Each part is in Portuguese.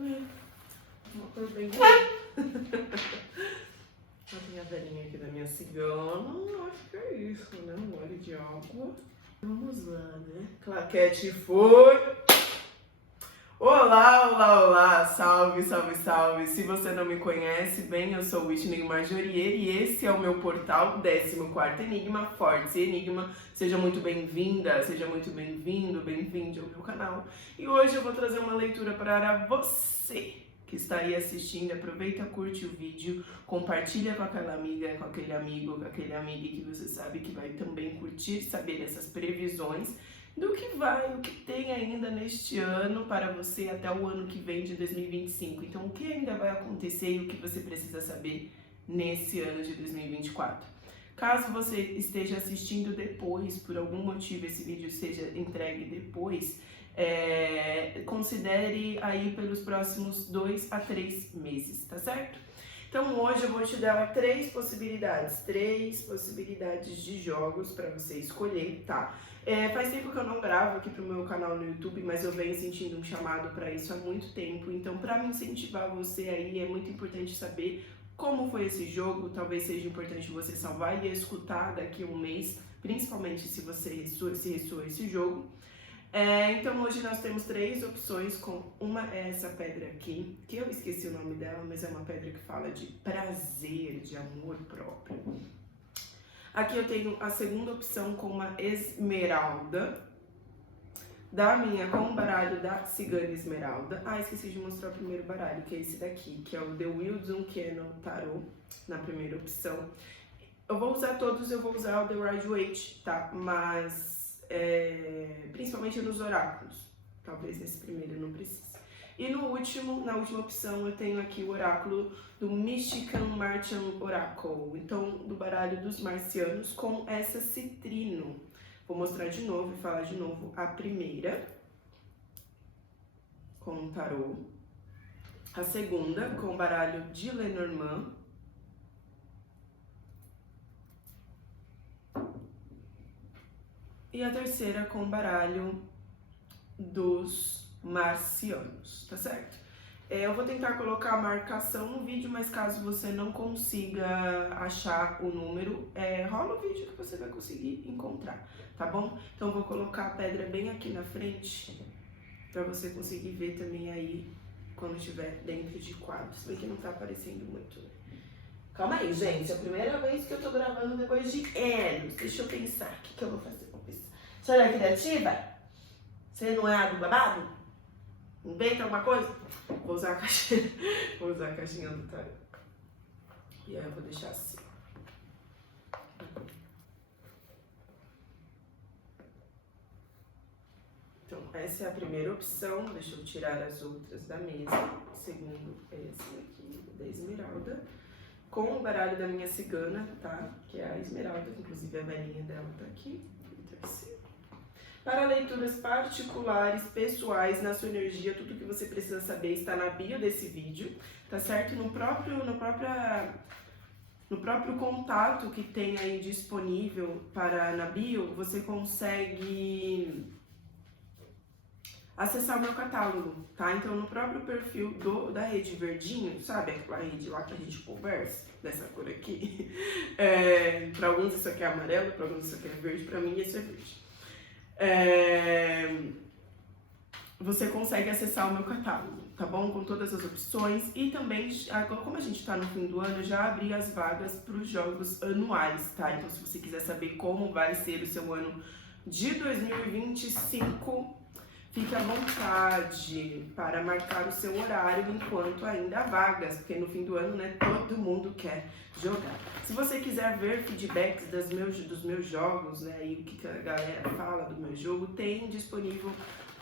Uma cor bem tem a velhinha aqui da minha cigana. Acho que é isso, né? Um gole de água. Vamos lá, né? Claquete foi! Olá, olá, olá! Salve, salve, salve! Se você não me conhece, bem, eu sou Whitney Majorier e esse é o meu portal 14º Enigma, Fortes e Enigma. Seja muito bem-vinda, seja muito bem-vindo, bem-vinde ao meu canal. E hoje eu vou trazer uma leitura para você que está aí assistindo. Aproveita, curte o vídeo, compartilha com aquela amiga, com aquele amigo, com aquele amigo que você sabe que vai também curtir, saber essas previsões do que vai, o que tem ainda neste ano para você até o ano que vem de 2025. Então, o que ainda vai acontecer e o que você precisa saber nesse ano de 2024. Caso você esteja assistindo depois, por algum motivo esse vídeo seja entregue depois, considere aí pelos próximos 2 a 3 meses, tá certo? Então hoje eu vou te dar três possibilidades de jogos para você escolher, tá? Faz tempo que eu não gravo aqui pro meu canal no YouTube, mas eu venho sentindo um chamado para isso há muito tempo, então para me incentivar você aí é muito importante saber como foi esse jogo. Talvez seja importante você salvar e escutar daqui a um mês, principalmente se você ressoa esse jogo. Então hoje nós temos três opções, com uma é essa pedra aqui, que eu esqueci o nome dela, mas é uma pedra que fala de prazer, de amor próprio. Aqui eu tenho a segunda opção com uma esmeralda, com o baralho da cigana esmeralda. Esqueci de mostrar o primeiro baralho, que é esse daqui, que é o The Wilson Cannon Tarot, na primeira opção. Eu vou usar todos, eu vou usar o The Rider-Waite, tá? Mas principalmente nos oráculos, talvez nesse primeiro eu não precise. E na última opção eu tenho aqui o oráculo do Mystical Martian Oracle, então do baralho dos marcianos com essa citrino. Vou mostrar de novo e falar de novo a primeira com o tarô, a segunda com o baralho de Lenormand, e a terceira com o baralho dos marcianos, tá certo? Eu vou tentar colocar a marcação no vídeo, mas caso você não consiga achar o número, rola o vídeo que você vai conseguir encontrar, tá bom? Então eu vou colocar a pedra bem aqui na frente, pra você conseguir ver também aí quando estiver dentro de quadro, se bem que não tá aparecendo muito, né? Calma aí, gente, é a primeira vez que eu tô gravando depois de anos. Deixa eu pensar, o que eu vou fazer? Você não é criativa? Você não é a do babado? Inventa alguma coisa? Vou usar a caixinha do tarô. E aí eu vou deixar assim. Então, essa é a primeira opção. Deixa eu tirar as outras da mesa. O segundo é esse aqui, da esmeralda. Com o baralho da minha cigana, tá? Que é a esmeralda, que inclusive a velhinha dela tá aqui. E terceiro. Para leituras particulares, pessoais, na sua energia, tudo que você precisa saber está na bio desse vídeo, tá certo? No próprio contato que tem aí disponível na bio, você consegue acessar o meu catálogo, tá? Então, no próprio perfil da Rede Verdinho, sabe aquela rede lá que a gente conversa, dessa cor aqui? Para alguns isso aqui é amarelo, para alguns isso aqui é verde, para mim isso é verde. Você consegue acessar o meu catálogo, tá bom? Com todas as opções. E também, como a gente tá no fim do ano, eu já abri as vagas para os jogos anuais, tá? Então, se você quiser saber como vai ser o seu ano de 2025, fique à vontade para marcar o seu horário enquanto ainda há vagas, porque no fim do ano, né, todo mundo quer jogar. Se você quiser ver feedbacks dos meus jogos, né, e o que a galera fala do meu jogo, tem disponível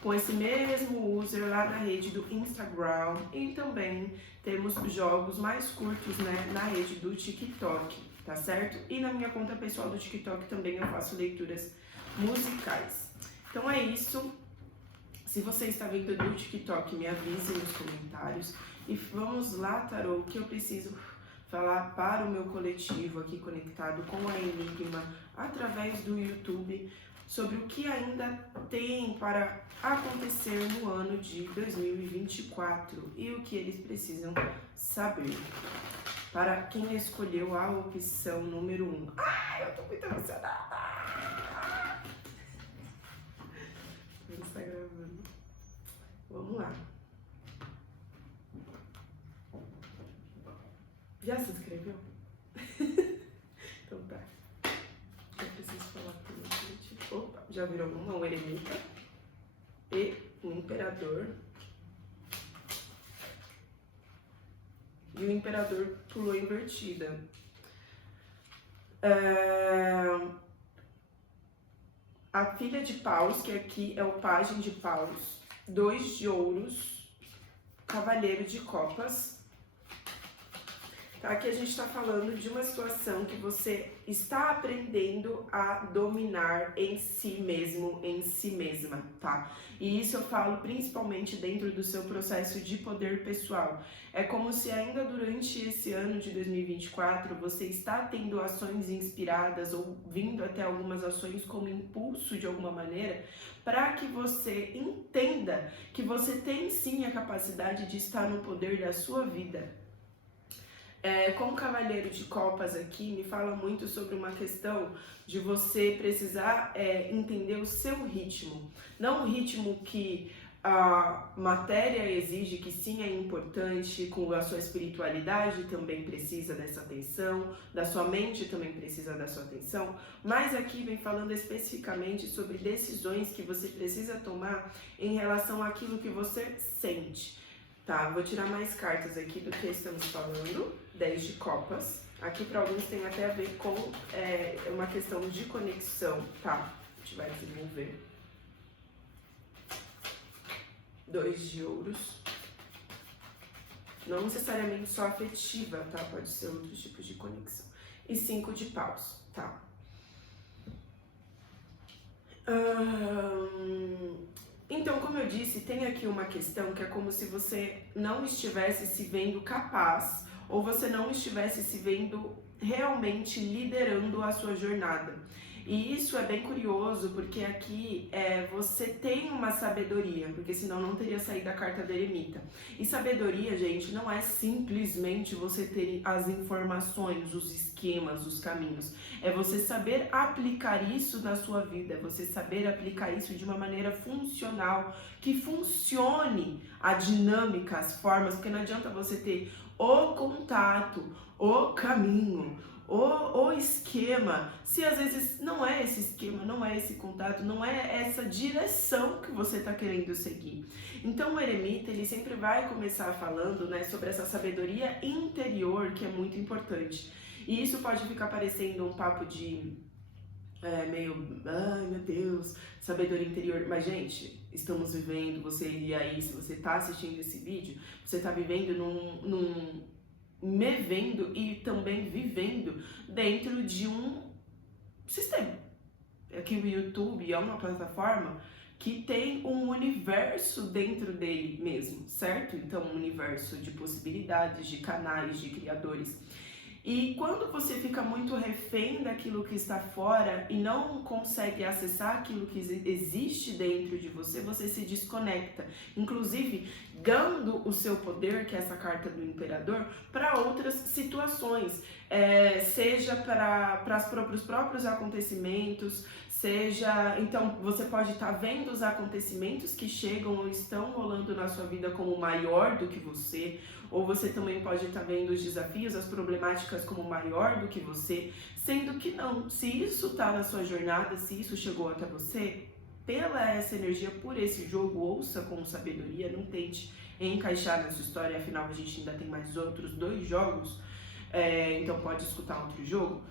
com esse mesmo user lá na rede do Instagram, e também temos jogos mais curtos, né, na rede do TikTok, tá certo? E na minha conta pessoal do TikTok também eu faço leituras musicais. Então é isso. Se você está vendo no TikTok, me avise nos comentários. E vamos lá, tarô, que eu preciso falar para o meu coletivo aqui conectado com a Enigma através do YouTube. sobre o que ainda tem para acontecer no ano de 2024 e o que eles precisam saber. Para quem escolheu a opção número 1. Ai, eu tô muito emocionada! Está gravando. Vamos lá. Já se inscreveu? Então tá. Eu preciso falar com o gente. Opa, já virou uma, o eremita e o imperador. E o imperador pulou invertida. A filha de paus, que aqui é o pajem de paus, 2 de ouros, cavaleiro de copas. Aqui a gente está falando de uma situação que você está aprendendo a dominar em si mesmo, em si mesma, tá? E isso eu falo principalmente dentro do seu processo de poder pessoal. É como se ainda durante esse ano de 2024 você está tendo ações inspiradas ou vindo até algumas ações como impulso de alguma maneira, para que você entenda que você tem sim a capacidade de estar no poder da sua vida. Com o Cavaleiro de Copas aqui, me fala muito sobre uma questão de você precisar entender o seu ritmo. Não o ritmo que a matéria exige, que sim é importante, com a sua espiritualidade também precisa dessa atenção, da sua mente também precisa da sua atenção, mas aqui vem falando especificamente sobre decisões que você precisa tomar em relação àquilo que você sente. Tá, vou tirar mais cartas aqui do que estamos falando. 10 de copas. Aqui para alguns tem até a ver com uma questão de conexão, tá? A gente vai desenvolver. 2 de ouros. Não necessariamente só afetiva, tá? Pode ser outros tipos de conexão. E 5 de paus, tá? Então, como eu disse, tem aqui uma questão que é como se você não estivesse se vendo capaz ou você não estivesse se vendo realmente liderando a sua jornada. E isso é bem curioso, porque aqui você tem uma sabedoria, porque senão não teria saído a carta do eremita. E sabedoria, gente, não é simplesmente você ter as informações, os esquemas, os caminhos. É você saber aplicar isso na sua vida, é você saber aplicar isso de uma maneira funcional, que funcione a dinâmica, as formas, porque não adianta você ter o contato, o caminho, o esquema, se às vezes não é esse esquema, não é esse contato, não é essa direção que você está querendo seguir. Então o eremita, ele sempre vai começar falando, né, sobre essa sabedoria interior, que é muito importante. E isso pode ficar parecendo um papo de meio, ai meu Deus, sabedoria interior. Mas gente, estamos vivendo, você e aí, se você está assistindo esse vídeo, você está vivendo me vendo e também vivendo dentro de um sistema. Aqui o YouTube é uma plataforma que tem um universo dentro dele mesmo, certo? Então, um universo de possibilidades, de canais, de criadores. E quando você fica muito refém daquilo que está fora e não consegue acessar aquilo que existe dentro de você, você se desconecta. Inclusive, dando o seu poder, que é essa carta do imperador, para outras situações. Seja para os próprios acontecimentos, seja... Então, você pode estar vendo os acontecimentos que chegam ou estão rolando na sua vida como maior do que você, ou você também pode estar vendo os desafios, as problemáticas como maior do que você, sendo que não. Se isso está na sua jornada, se isso chegou até você, pela essa energia, por esse jogo, ouça com sabedoria, não tente encaixar na sua história, afinal a gente ainda tem mais outros 2 jogos, então pode escutar outro jogo.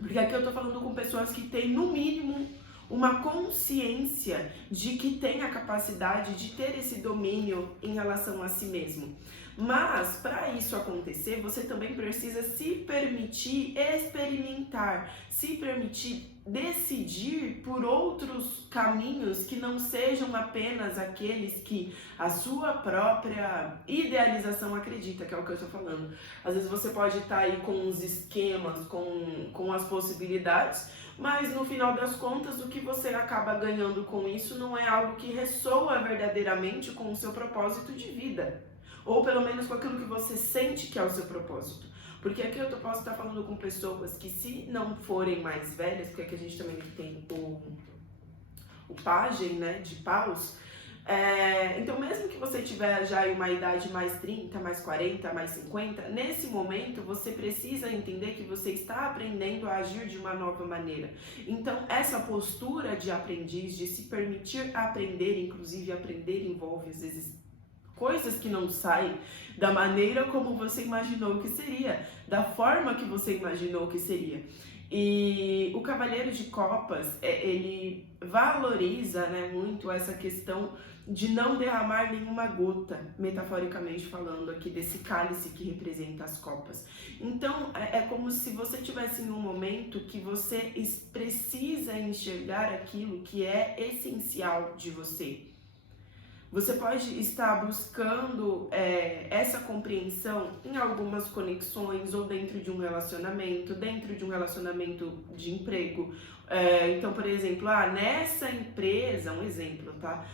Porque aqui eu tô falando com pessoas que têm, no mínimo, uma consciência de que tem a capacidade de ter esse domínio em relação a si mesmo. Mas, para isso acontecer, você também precisa se permitir experimentar, se permitir decidir por outros caminhos que não sejam apenas aqueles que a sua própria idealização acredita, que é o que eu estou falando. Às vezes você pode estar aí com os esquemas, com as possibilidades, mas no final das contas o que você acaba ganhando com isso não é algo que ressoa verdadeiramente com o seu propósito de vida, ou pelo menos com aquilo que você sente que é o seu propósito. Porque aqui eu posso estar falando com pessoas que, se não forem mais velhas, porque aqui a gente também tem o pajem, né, de paus. Então, mesmo que você tiver já uma idade mais 30, mais 40, mais 50, nesse momento você precisa entender que você está aprendendo a agir de uma nova maneira. Então, essa postura de aprendiz, de se permitir aprender, inclusive aprender envolve às vezes coisas que não saem da maneira como você imaginou que seria, da forma que você imaginou que seria. E o Cavaleiro de Copas, ele valoriza, né, muito essa questão de não derramar nenhuma gota, metaforicamente falando aqui, desse cálice que representa as copas. Então, é como se você tivesse em um momento que você precisa enxergar aquilo que é essencial de você. Você pode estar buscando essa compreensão em algumas conexões ou dentro de um relacionamento de emprego. Então, por exemplo, nessa empresa, um exemplo, tá?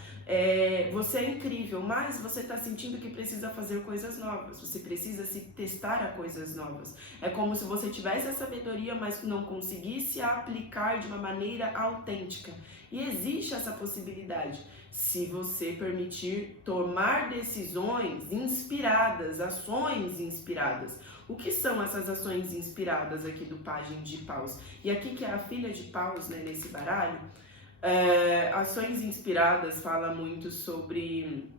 Você é incrível, mas você está sentindo que precisa fazer coisas novas, você precisa se testar a coisas novas. É como se você tivesse a sabedoria, mas não conseguisse aplicar de uma maneira autêntica. E existe essa possibilidade, se você permitir tomar decisões inspiradas, ações inspiradas. O que são essas ações inspiradas aqui do pajem de paus? E aqui que é a filha de paus, né, nesse baralho, ações inspiradas fala muito sobre...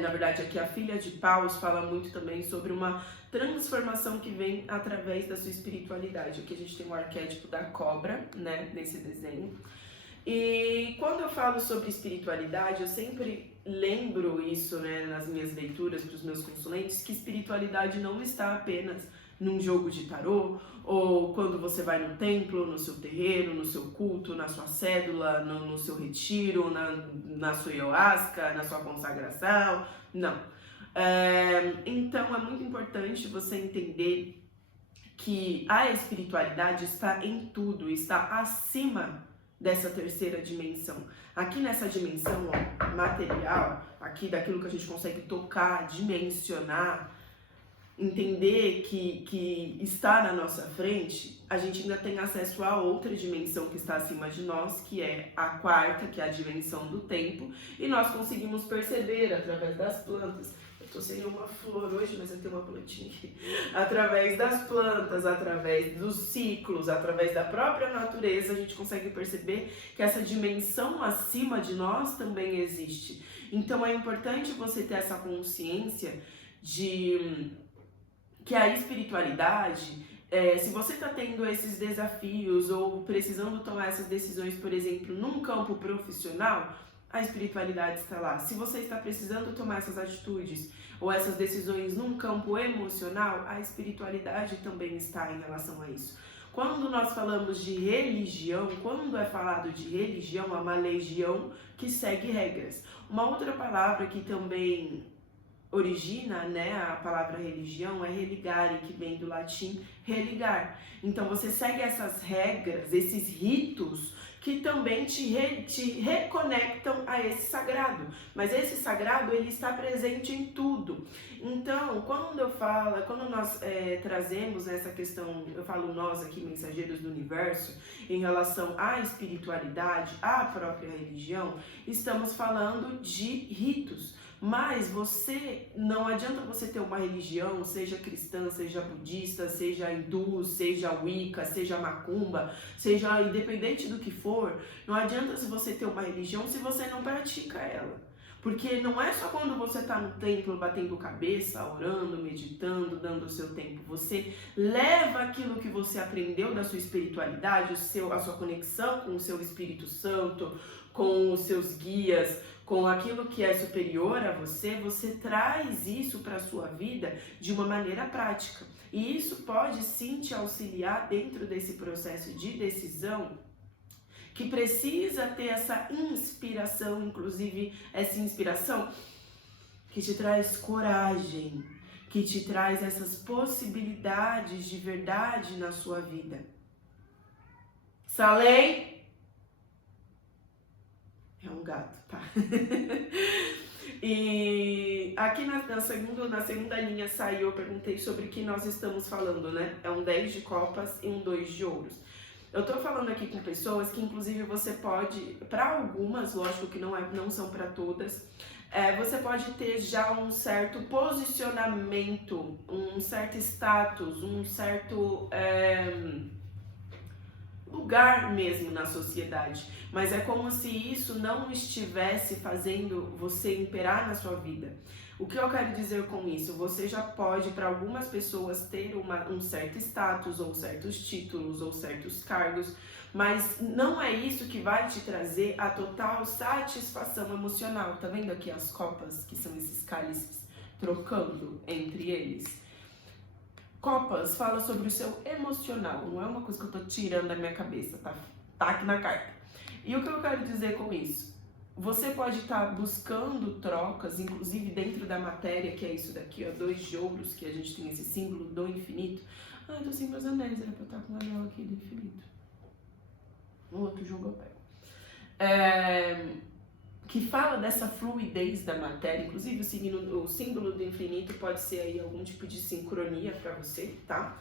Na verdade, aqui a filha de paus fala muito também sobre uma transformação que vem através da sua espiritualidade. Aqui a gente tem o arquétipo da cobra, né, nesse desenho. E quando eu falo sobre espiritualidade, eu sempre lembro isso, né, nas minhas leituras para os meus consulentes, que espiritualidade não está apenas num jogo de tarô, ou quando você vai no templo, no seu terreiro, no seu culto, na sua cédula, no seu retiro, na sua ayahuasca, na sua consagração. Não. Então é muito importante você entender que a espiritualidade está em tudo, está acima dessa terceira dimensão. Aqui nessa dimensão material, aqui daquilo que a gente consegue tocar, dimensionar, entender que está na nossa frente, a gente ainda tem acesso a outra dimensão que está acima de nós, que é a quarta, que é a dimensão do tempo, e nós conseguimos perceber através das plantas. Eu tô sem uma flor hoje, mas eu tenho uma plantinha aqui. Através das plantas, através dos ciclos, através da própria natureza, a gente consegue perceber que essa dimensão acima de nós também existe. Então é importante você ter essa consciência de que a espiritualidade, se você está tendo esses desafios ou precisando tomar essas decisões, por exemplo, num campo profissional, a espiritualidade está lá. Se você está precisando tomar essas atitudes ou essas decisões num campo emocional, a espiritualidade também está em relação a isso. Quando nós falamos de religião, quando é falado de religião, é uma legião que segue regras. Uma outra palavra que também origina, né, a palavra religião é religare, que vem do latim religar. Então você segue essas regras, esses ritos que também te reconectam a esse sagrado. Mas esse sagrado, ele está presente em tudo. Então, quando nós trazemos essa questão, eu falo nós aqui, mensageiros do universo, em relação à espiritualidade, à própria religião, estamos falando de ritos. Mas não adianta você ter uma religião, seja cristã, seja budista, seja hindu, seja wicca, seja macumba, seja independente do que for, não adianta se você ter uma religião se você não pratica ela. Porque não é só quando você está no templo batendo cabeça, orando, meditando, dando o seu tempo. Você leva aquilo que você aprendeu da sua espiritualidade, a sua conexão com o seu Espírito Santo, com os seus guias, com aquilo que é superior a você, você traz isso para a sua vida de uma maneira prática. E isso pode sim te auxiliar dentro desse processo de decisão, que precisa ter essa inspiração, inclusive essa inspiração que te traz coragem, que te traz essas possibilidades de verdade na sua vida. Salem? É um gato, tá? E aqui na segunda linha saiu, eu perguntei sobre o que nós estamos falando, né? É um 10 de copas e um 2 de ouros. Eu tô falando aqui com pessoas que, inclusive, você pode, para algumas, lógico que não são para todas, você pode ter já um certo posicionamento, um certo status, um certo lugar mesmo na sociedade, mas é como se isso não estivesse fazendo você imperar na sua vida. O que eu quero dizer com isso? Você já pode, para algumas pessoas, ter um certo status, ou certos títulos, ou certos cargos, mas não é isso que vai te trazer a total satisfação emocional. Tá vendo aqui as copas, que são esses cálices trocando entre eles? Copas fala sobre o seu emocional, não é uma coisa que eu tô tirando da minha cabeça, tá aqui na carta. E o que eu quero dizer com isso? Você pode estar buscando trocas, inclusive dentro da matéria, que é isso daqui, ó, 2 de ouros, que a gente tem esse símbolo do infinito. Ah, eu tô sem meus anéis, era pra eu estar com o anel aqui do infinito. No outro jogo eu pego. Que fala dessa fluidez da matéria, inclusive o símbolo do infinito pode ser aí algum tipo de sincronia para você, tá?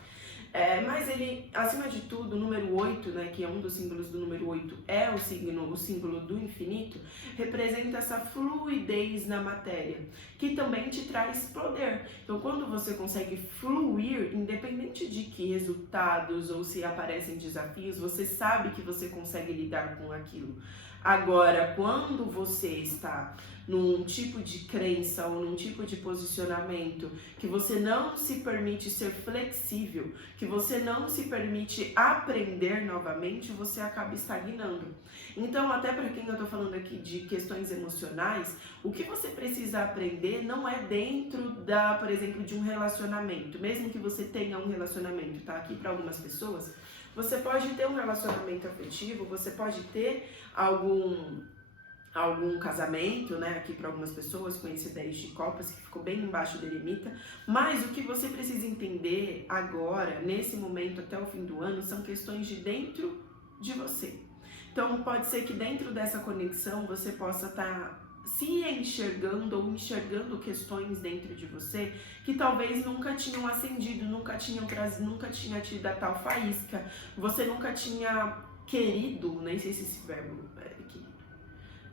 Mas ele, acima de tudo, o número 8, né, que é um dos símbolos do número 8, é o símbolo do infinito, representa essa fluidez na matéria, que também te traz poder. Então, quando você consegue fluir, independente de que resultados ou se aparecem desafios, você sabe que você consegue lidar com aquilo. Agora, quando você está num tipo de crença ou num tipo de posicionamento que você não se permite ser flexível, que você não se permite aprender novamente, você acaba estagnando. Então, até para quem eu tô falando aqui de questões emocionais, o que você precisa aprender não é dentro por exemplo, de um relacionamento. Mesmo que você tenha um relacionamento, tá? Aqui para algumas pessoas, você pode ter um relacionamento afetivo, você pode ter algum casamento, né, aqui para algumas pessoas, com esse 10 de copas, que ficou bem embaixo da eremita, mas o que você precisa entender agora, nesse momento, até o fim do ano, são questões de dentro de você. Então, pode ser que dentro dessa conexão, você possa estar se enxergando ou enxergando questões dentro de você que talvez nunca tinham acendido, nunca tinha tido a tal faísca, você nunca tinha querido, nem sei se esse verbo querido.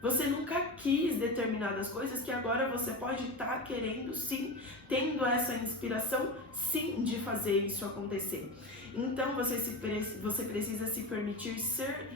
Você nunca quis determinadas coisas que agora você pode estar querendo sim, tendo essa inspiração sim de fazer isso acontecer. Então você precisa se permitir ser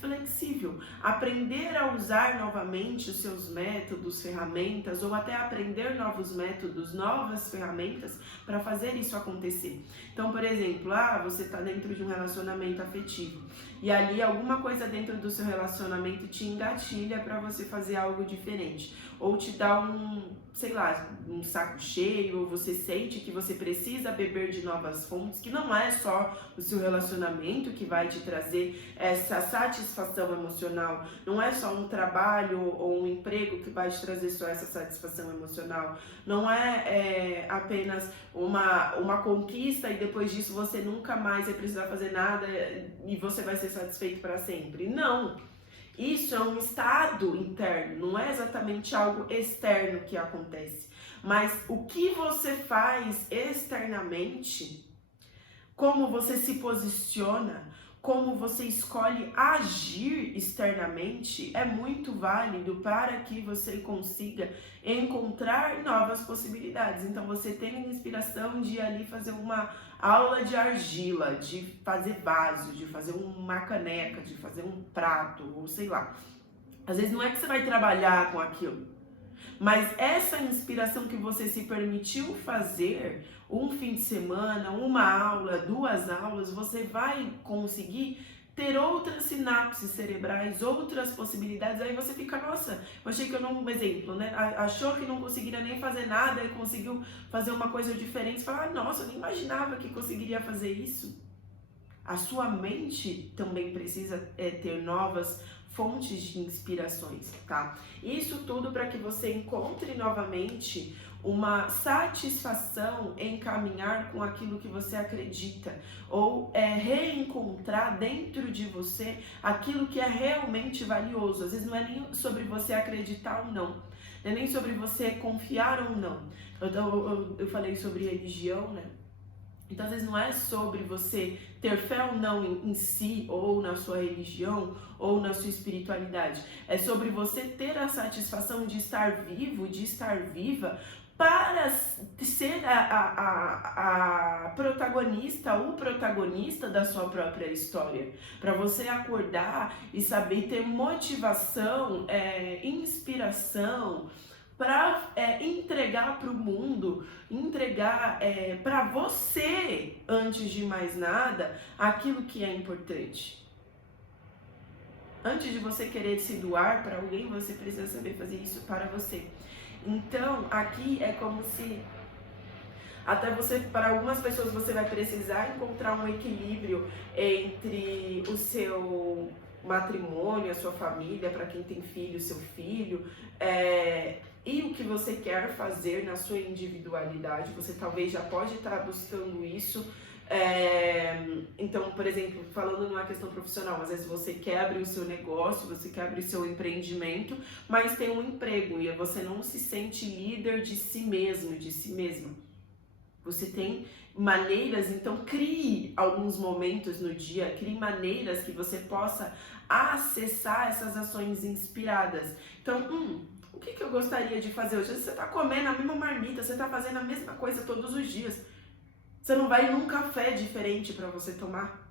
flexível, aprender a usar novamente os seus métodos, ferramentas, ou até aprender novos métodos, novas ferramentas para fazer isso acontecer. Então, por exemplo, você está dentro de um relacionamento afetivo e ali alguma coisa dentro do seu relacionamento te engatilha para você fazer algo diferente, ou te dá um saco cheio, ou você sente que você precisa beber de novas fontes, que não é só o seu relacionamento que vai te trazer essa satisfação emocional, não é só um trabalho ou um emprego que vai te trazer só essa satisfação emocional, não é apenas uma conquista e depois disso você nunca mais vai precisar fazer nada e você vai ser satisfeito para sempre. Não! Isso é um estado interno, não é exatamente algo externo que acontece. Mas o que você faz externamente, como você se posiciona, como você escolhe agir externamente, é muito válido para que você consiga encontrar novas possibilidades. Então você tem a inspiração de ir ali fazer uma aula de argila, de fazer vaso, de fazer uma caneca, de fazer um prato, ou sei lá. Às vezes não é que você vai trabalhar com aquilo, mas essa inspiração que você se permitiu fazer, um fim de semana, uma aula, 2 aulas, você vai conseguir ter outras sinapses cerebrais, outras possibilidades. Aí você fica, nossa, eu achei que eu não, um exemplo, né? Achou que não conseguiria nem fazer nada e conseguiu fazer uma coisa diferente. Você fala, nossa, eu nem imaginava que conseguiria fazer isso. A sua mente também precisa ter novas fontes de inspirações, tá? Isso tudo para que você encontre novamente uma satisfação em caminhar com aquilo que você acredita, ou reencontrar dentro de você aquilo que é realmente valioso. Às vezes não é nem sobre você acreditar ou não, não é nem sobre você confiar ou não. Eu falei sobre religião, né? Então, às vezes, não é sobre você ter fé ou não em si, ou na sua religião, ou na sua espiritualidade. É sobre você ter a satisfação de estar vivo, de estar viva, para ser a protagonista, o protagonista da sua própria história. Para você acordar e saber ter motivação, inspiração, para entregar para o mundo, entregar para você, antes de mais nada, aquilo que é importante. Antes de você querer se doar para alguém, você precisa saber fazer isso para você. Então, aqui é como se, até você, para algumas pessoas, você vai precisar encontrar um equilíbrio entre o seu matrimônio, a sua família, para quem tem filho, seu filho, e o que você quer fazer na sua individualidade. Você talvez já pode estar buscando isso. Então, por exemplo, falando numa questão profissional, às vezes você quer abrir o seu negócio, você quer abrir o seu empreendimento, mas tem um emprego e você não se sente líder de si mesmo, de si mesma. Você tem maneiras, então crie alguns momentos no dia, crie maneiras que você possa acessar essas ações inspiradas. Então, o que eu gostaria de fazer hoje? Você está comendo a mesma marmita, você está fazendo a mesma coisa todos os dias. Você não vai num café diferente para você tomar.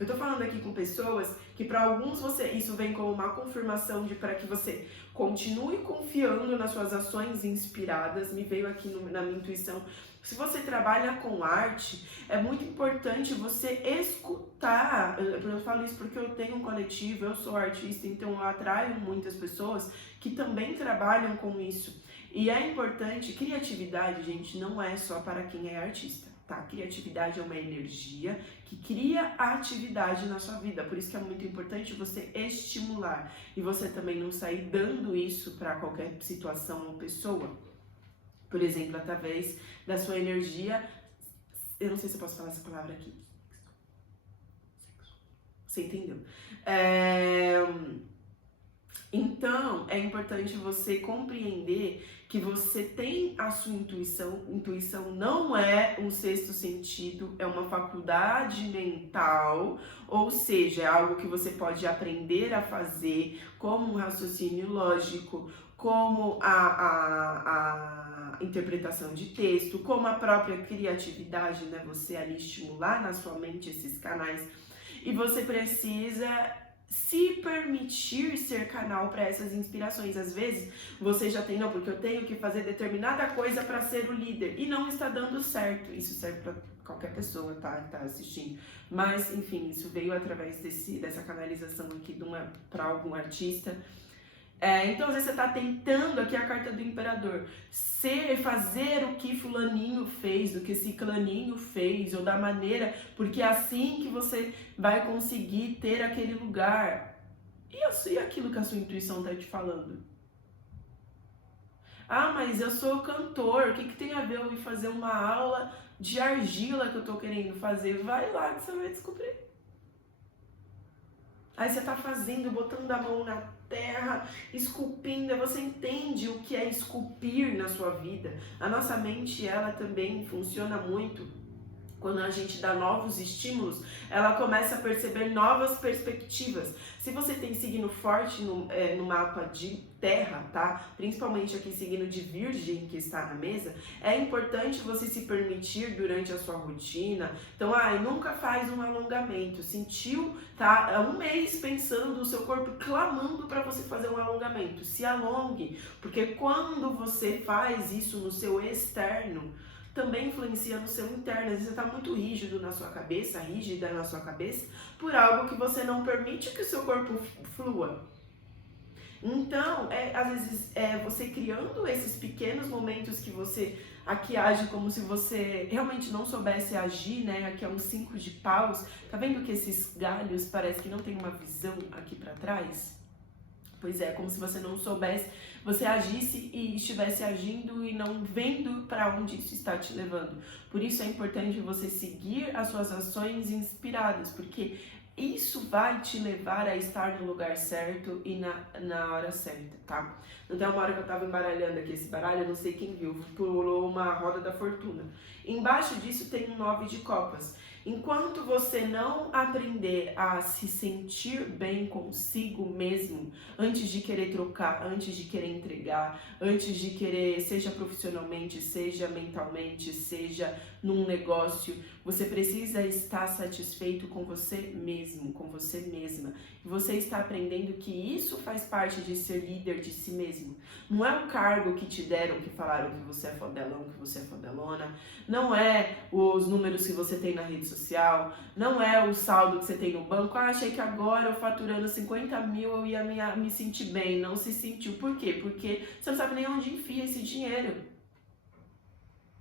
Eu tô falando aqui com pessoas que para alguns isso vem como uma confirmação para que você continue confiando nas suas ações inspiradas. Me veio aqui na minha intuição. Se você trabalha com arte, é muito importante você escutar. Eu falo isso porque eu tenho um coletivo, eu sou artista, então eu atraio muitas pessoas que também trabalham com isso. E é importante, criatividade, gente, não é só para quem é artista, tá? Criatividade é uma energia que cria a atividade na sua vida, por isso que é muito importante você estimular e você também não sair dando isso para qualquer situação ou pessoa. Por exemplo, através da sua energia, eu não sei se eu posso falar essa palavra aqui. Você entendeu? Então, é importante você compreender que você tem a sua intuição. Intuição não é um sexto sentido, é uma faculdade mental, ou seja, é algo que você pode aprender a fazer, como um raciocínio lógico, como a interpretação de texto, como a própria criatividade, né? Você ali estimular na sua mente esses canais. E você precisa se permitir ser canal para essas inspirações. Às vezes você já tem, não, porque eu tenho que fazer determinada coisa para ser o líder e não está dando certo. Isso serve para qualquer pessoa, tá, que tá assistindo. Mas, enfim, isso veio através dessa canalização aqui para algum artista. Então, às vezes você está tentando, aqui a carta do imperador, fazer o que fulaninho fez, o que ciclaninho fez, ou da maneira, porque é assim que você vai conseguir ter aquele lugar. E aquilo que a sua intuição está te falando? Ah, mas eu sou cantor, o que tem a ver eu ir fazer uma aula de argila que eu estou querendo fazer? Vai lá que você vai descobrir. Aí você tá fazendo, botando a mão na terra, esculpindo, você entende o que é esculpir na sua vida. A nossa mente, ela também funciona muito. Quando a gente dá novos estímulos, ela começa a perceber novas perspectivas. Se você tem signo forte no mapa de terra, tá? Principalmente aqui signo de virgem que está na mesa, é importante você se permitir durante a sua rotina. Então, nunca faz um alongamento. Sentiu, tá? Um mês pensando, o seu corpo clamando para você fazer um alongamento. Se alongue, porque quando você faz isso no seu externo, também influencia no seu interno. Às vezes você está muito rígida na sua cabeça, por algo que você não permite que o seu corpo flua. Então, às vezes, você criando esses pequenos momentos que você aqui age como se você realmente não soubesse agir, né? Aqui é um 5 de paus. Tá vendo que esses galhos parece que não tem uma visão aqui pra trás? Pois é, como se você não soubesse, você agisse e estivesse agindo e não vendo para onde isso está te levando. Por isso é importante você seguir as suas ações inspiradas, porque isso vai te levar a estar no lugar certo e na hora certa, tá? Então, uma hora que eu tava embaralhando aqui esse baralho, eu não sei quem viu, pulou uma roda da fortuna. Embaixo disso tem um 9 de copas. Enquanto você não aprender a se sentir bem consigo mesmo, antes de querer trocar, antes de querer entregar, antes de querer, seja profissionalmente, seja mentalmente, seja num negócio, você precisa estar satisfeito com você mesmo, com você mesma. E você está aprendendo que isso faz parte de ser líder de si mesmo. Não é o cargo que te deram, que falaram que você é fodelão, que você é fodelona. Não é os números que você tem na rede social. Não é o saldo que você tem no banco. Ah, achei que agora eu faturando 50 mil eu ia me sentir bem. Não se sentiu. Por quê? Porque você não sabe nem onde enfia esse dinheiro.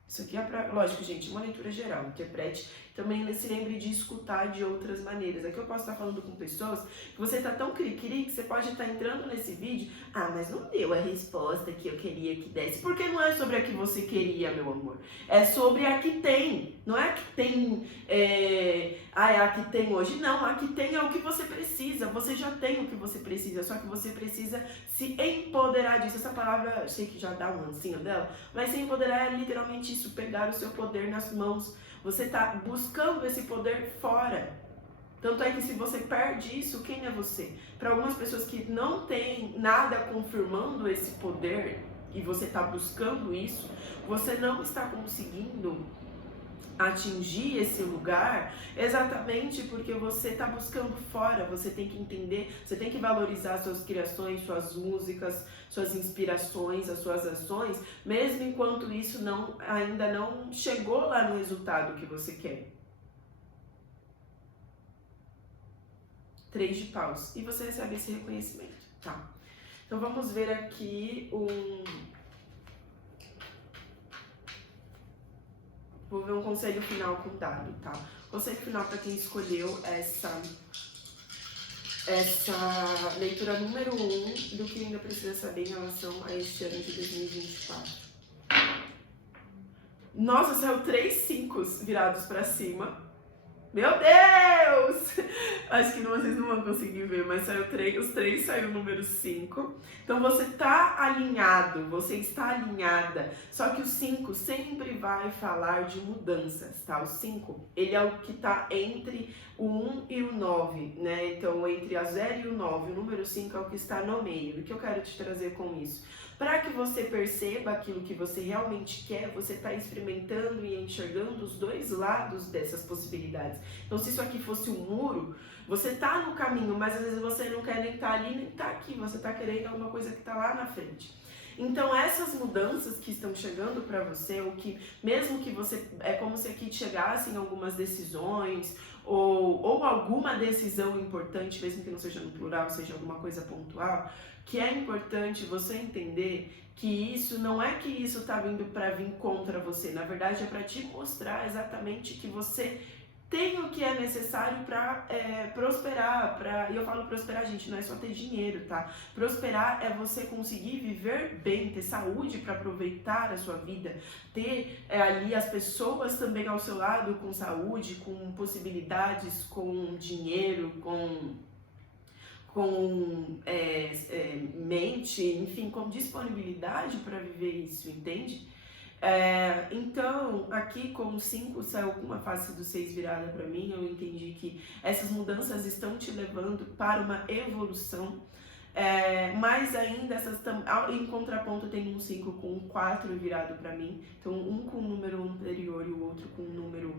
Isso aqui é pra, lógico, gente, uma leitura geral, interprete, também se lembre de escutar de outras maneiras. Aqui eu posso estar falando com pessoas que você está tão cri-cri que você pode estar entrando nesse vídeo, mas não deu a resposta que eu queria que desse, porque não é sobre a que você queria, meu amor, é sobre a que tem, não é a que tem, é a que tem hoje, não, a que tem é o que você precisa, você já tem o que você precisa, só que você precisa se empoderar disso. Essa palavra, eu sei que já dá um ancinho dela, mas se empoderar é literalmente isso, pegar o seu poder nas mãos. Você está buscando esse poder fora. Tanto é que se você perde isso, quem é você? Para algumas pessoas que não tem nada confirmando esse poder e você está buscando isso, você não está conseguindo atingir esse lugar exatamente porque você está buscando fora. Você tem que entender, você tem que valorizar suas criações, suas músicas, suas inspirações, as suas ações, mesmo enquanto isso ainda não chegou lá no resultado que você quer. 3 de paus. E você recebe esse reconhecimento, tá? Então vamos ver aqui Vou ver um conselho final com dado, tá? Conselho final para quem escolheu essa leitura número 1 do que ainda precisa saber em relação a este ano de 2024. Nossa, saiu 3 5 virados para cima. Meu Deus! Acho que vocês não vão conseguir ver, mas saiu os 3 saiu o número 5. Então você tá alinhado, você está alinhada. Só que o 5 sempre vai falar de mudanças, tá? O 5, ele é o que tá entre o 1 e o 9, né? Então entre a 0 e o 9, o número 5 é o que está no meio. O que eu quero te trazer com isso? Para que você perceba aquilo que você realmente quer, você está experimentando e enxergando os dois lados dessas possibilidades. Então, se isso aqui fosse um muro, você está no caminho, mas às vezes você não quer nem estar ali, nem estar aqui. Você está querendo alguma coisa que está lá na frente. Então, essas mudanças que estão chegando para você, ou que mesmo que você, é como se aqui chegassem algumas decisões, ou alguma decisão importante, mesmo que não seja no plural, seja alguma coisa pontual, que é importante você entender que isso não é que isso está vindo para vir contra você, na verdade é para te mostrar exatamente que você tem o que é necessário para prosperar. E eu falo prosperar, gente, não é só ter dinheiro, tá? Prosperar é você conseguir viver bem, ter saúde para aproveitar a sua vida, ter ali as pessoas também ao seu lado com saúde, com possibilidades, com dinheiro, com mente, enfim, com disponibilidade para viver isso, entende? Então, aqui com o 5 saiu com uma face do 6 virada para mim, eu entendi que essas mudanças estão te levando para uma evolução, mas ainda em contraponto tem um 5 com um 4 virado para mim, então um com o número anterior e o outro com o número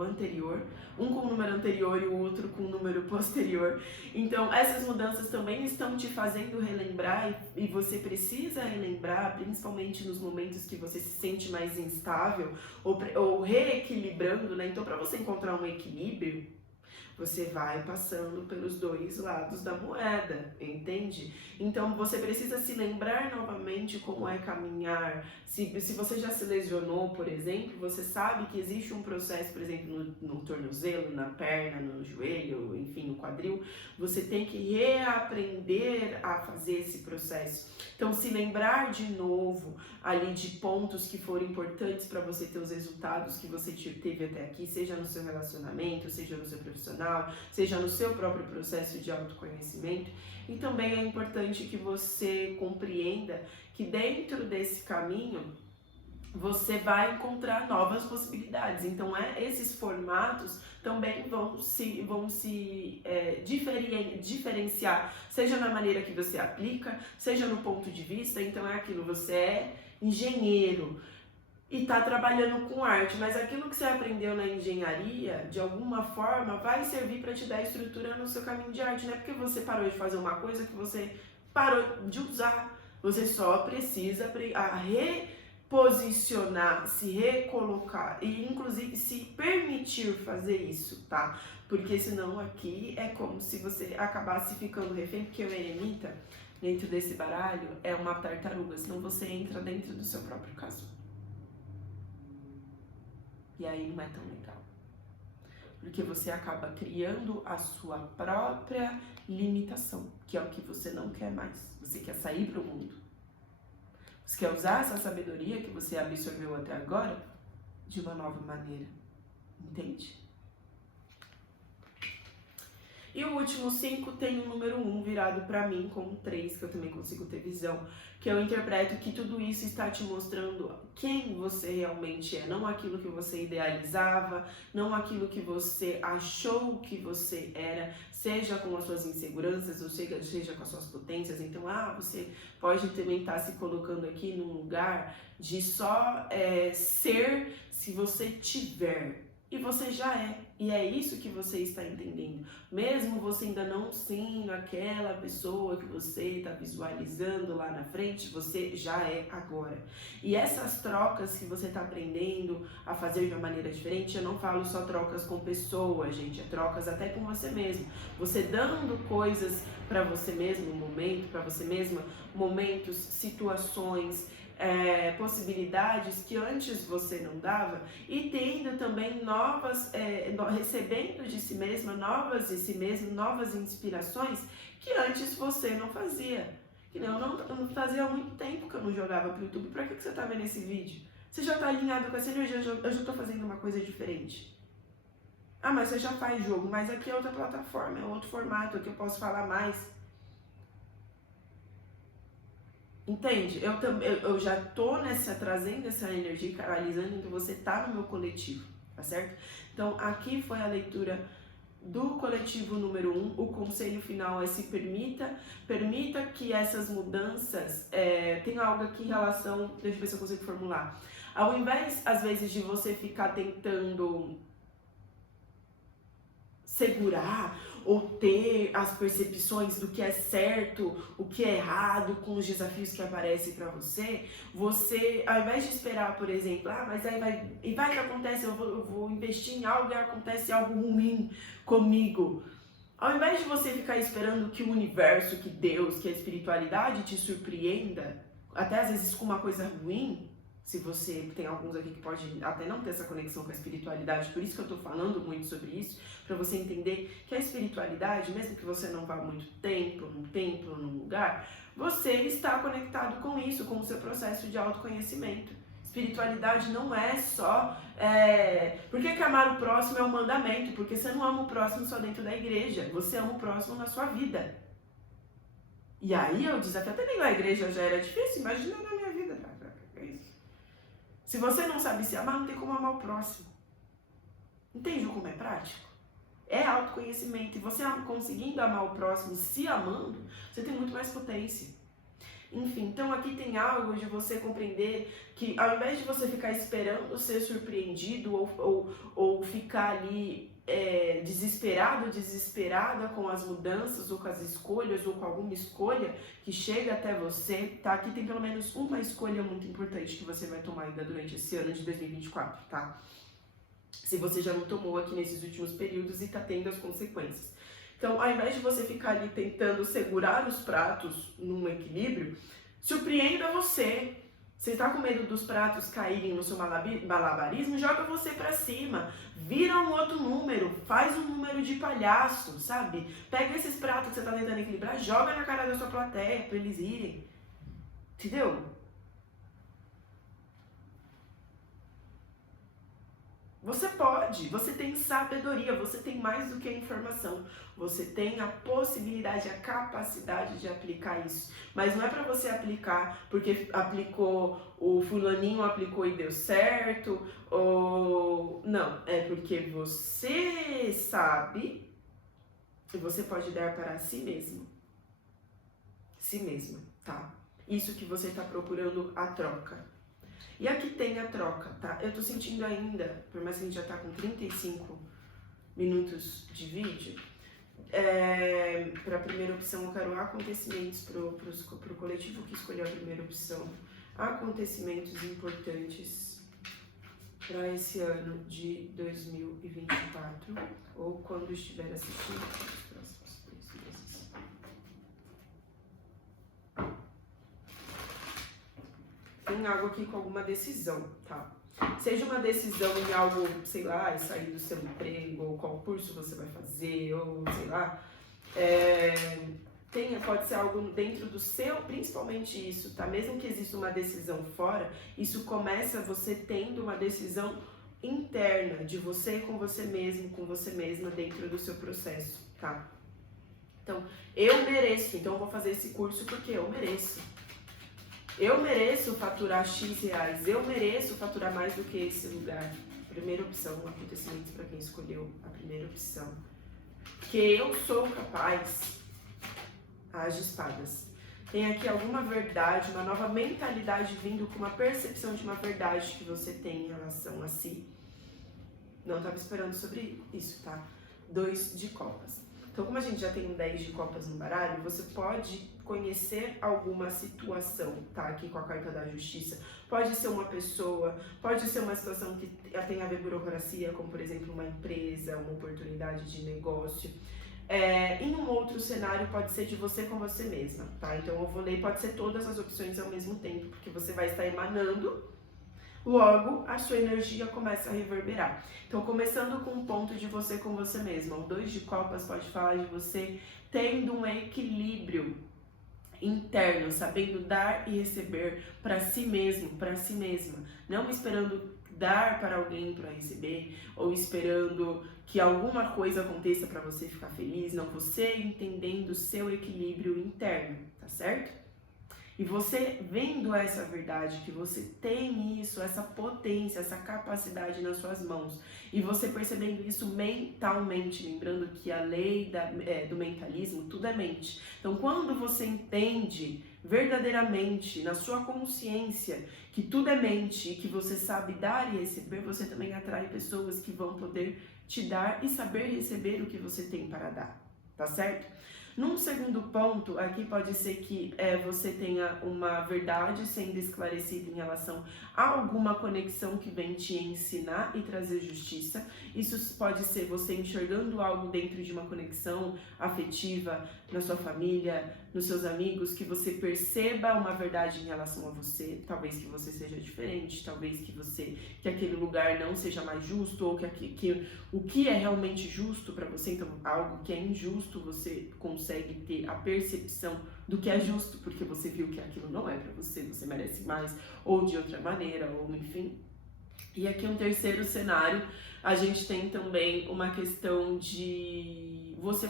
anterior, um com o número anterior e o outro com o número posterior. Então essas mudanças também estão te fazendo relembrar e você precisa relembrar, principalmente nos momentos que você se sente mais instável ou reequilibrando, né? Então para você encontrar um equilíbrio, Você vai passando pelos dois lados da moeda, entende? Então você precisa se lembrar novamente como é caminhar. Se você já se lesionou, por exemplo, você sabe que existe um processo, por exemplo, no tornozelo, na perna, no joelho, enfim, no quadril. Você tem que reaprender a fazer esse processo. Então, se lembrar de novo ali de pontos que foram importantes para você ter os resultados que você teve até aqui, seja no seu relacionamento, seja no seu profissional, seja no seu próprio processo de autoconhecimento. E também é importante que você compreenda que dentro desse caminho você vai encontrar novas possibilidades. Então, esses formatos também vão se diferenciar, seja na maneira que você aplica, seja no ponto de vista. Então, é aquilo, você é engenheiro e está trabalhando com arte, mas aquilo que você aprendeu na engenharia, de alguma forma, vai servir para te dar estrutura no seu caminho de arte. Não é porque você parou de fazer uma coisa que você parou de usar. Você só precisa reposicionar, se recolocar e inclusive se permitir fazer isso, tá? Porque senão aqui é como se você acabasse ficando refém, porque o eremita, dentro desse baralho, é uma tartaruga, senão você entra dentro do seu próprio casulo. E aí não é tão legal. Porque você acaba criando a sua própria limitação, que é o que você não quer mais. Você quer sair para o mundo. Você quer usar essa sabedoria que você absorveu até agora de uma nova maneira. Entende? E o último 5 tem o número 1 virado para mim como 3, que eu também consigo ter visão. Que eu interpreto que tudo isso está te mostrando quem você realmente é. Não aquilo que você idealizava, não aquilo que você achou que você era, seja com as suas inseguranças ou seja com as suas potências. Então, você pode também estar se colocando aqui num lugar de só ser se você tiver. E você já é. E é isso que você está entendendo. Mesmo você ainda não sendo aquela pessoa que você está visualizando lá na frente, você já é agora. E essas trocas que você está aprendendo a fazer de uma maneira diferente, eu não falo só trocas com pessoas, gente. É trocas até com você mesmo. Você dando coisas para você mesmo, um momento, para você mesma, momentos, situações, possibilidades que antes você não dava, e tendo também novas, recebendo de si mesma novas inspirações que antes você não fazia. Que eu não fazia há muito tempo que eu não jogava pro YouTube. Pra que você tá vendo esse vídeo? Você já tá alinhado com essa energia, eu já tô fazendo uma coisa diferente. Mas você já faz jogo, mas aqui é outra plataforma, é outro formato, aqui eu posso falar mais. Entende? Eu já tô trazendo essa energia, canalizando, então você tá no meu coletivo, tá certo? Então aqui foi a leitura do coletivo número 1, o conselho final é se permita que essas mudanças, tem algo aqui em relação, deixa eu ver se eu consigo formular. Ao invés, às vezes, de você ficar tentando segurar ou ter as percepções do que é certo, o que é errado com os desafios que aparecem para você, ao invés de esperar, por exemplo, mas aí vai que acontece, eu vou investir em algo e acontece algo ruim comigo. Ao invés de você ficar esperando que o universo, que Deus, que a espiritualidade te surpreenda, até às vezes com uma coisa ruim, se você tem alguns aqui que pode até não ter essa conexão com a espiritualidade, por isso que eu tô falando muito sobre isso, para você entender que a espiritualidade, mesmo que você não vá muito tempo, num templo, num lugar, você está conectado com isso, com o seu processo de autoconhecimento. Espiritualidade não é só... Por que amar o próximo é um mandamento? Porque você não ama o próximo só dentro da igreja, você ama o próximo na sua vida. E aí eu desafio, até nem na igreja já era difícil, imagina na minha vida, é isso. Se você não sabe se amar, não tem como amar o próximo. Entende como é prático? É autoconhecimento. E você conseguindo amar o próximo, se amando, você tem muito mais potência. Enfim, então aqui tem algo de você compreender que ao invés de você ficar esperando ser surpreendido ou ficar ali desesperada com as mudanças ou com as escolhas ou com alguma escolha que chega até você, tá? Aqui tem pelo menos uma escolha muito importante que você vai tomar ainda durante esse ano de 2024, tá? se você já não tomou aqui nesses últimos períodos e tá tendo as consequências. Então, ao invés de você ficar ali tentando segurar os pratos num equilíbrio, surpreenda você. Você está com medo dos pratos caírem no seu malabarismo? Joga você para cima. Vira um outro número. Faz um número de palhaço, sabe? Pega esses pratos que você está tentando equilibrar, joga na cara da sua plateia para eles irem. Entendeu? Você pode, você tem sabedoria, você tem mais do que a informação, você tem a possibilidade, a capacidade de aplicar isso. Mas não é para você aplicar porque aplicou, o fulaninho aplicou e deu certo, ou não, é porque você sabe que você pode dar para si mesmo. Si mesmo, tá? Isso que você está procurando a troca. E aqui tem a troca, tá? Eu tô sentindo ainda, por mais que a gente já tá com 35 minutos de vídeo, para a primeira opção eu quero acontecimentos pro coletivo que escolheu a primeira opção. Acontecimentos importantes para esse ano de 2024, ou quando estiver assistindo os próximos 3 meses. Tem algo aqui com alguma decisão, tá? Seja uma decisão em algo, sei lá, sair do seu emprego, ou qual curso você vai fazer, ou sei lá. Pode ser algo dentro do seu, principalmente isso, tá? Mesmo que exista uma decisão fora, isso começa você tendo uma decisão interna de você com você mesmo, com você mesma dentro do seu processo, tá? Então, eu mereço, então eu vou fazer esse curso porque eu mereço. Eu mereço faturar X reais, eu mereço faturar mais do que esse lugar. Primeira opção, acontecimentos para quem escolheu a primeira opção. Que eu sou capaz. As de espadas. Tem aqui alguma verdade, uma nova mentalidade vindo com uma percepção de uma verdade que você tem em relação a si. Não estava esperando sobre isso, tá? 2 de copas. Então, como a gente já tem um 10 de copas no baralho, você pode conhecer alguma situação, tá? Aqui com a carta da justiça. Pode ser uma pessoa, pode ser uma situação que tem a ver com burocracia, como por exemplo uma empresa, uma oportunidade de negócio. Em um outro cenário pode ser de você com você mesma, tá? Então eu vou ler, pode ser todas as opções ao mesmo tempo, porque você vai estar emanando, logo a sua energia começa a reverberar. Então começando com um ponto de você com você mesma, o 2 de copas pode falar de você tendo um equilíbrio interno, sabendo dar e receber para si mesmo, para si mesma, não esperando dar para alguém para receber, ou esperando que alguma coisa aconteça para você ficar feliz, não, você entendendo o seu equilíbrio interno, tá certo? E você vendo essa verdade, que você tem isso, essa potência, essa capacidade nas suas mãos, e você percebendo isso mentalmente, lembrando que a lei do mentalismo, tudo é mente. Então, quando você entende verdadeiramente, na sua consciência, que tudo é mente e que você sabe dar e receber, você também atrai pessoas que vão poder te dar e saber receber o que você tem para dar, tá certo? Num segundo ponto, aqui pode ser que você tenha uma verdade sendo esclarecida em relação a alguma conexão que vem te ensinar e trazer justiça. Isso pode ser você enxergando algo dentro de uma conexão afetiva na sua família, nos seus amigos, que você perceba uma verdade em relação a você, talvez que você seja diferente, talvez que aquele lugar não seja mais justo, ou que o que é realmente justo para você, então algo que é injusto, você consegue ter a percepção do que é justo, porque você viu que aquilo não é para você, você merece mais, ou de outra maneira, ou enfim. E aqui um terceiro cenário, a gente tem também uma questão de você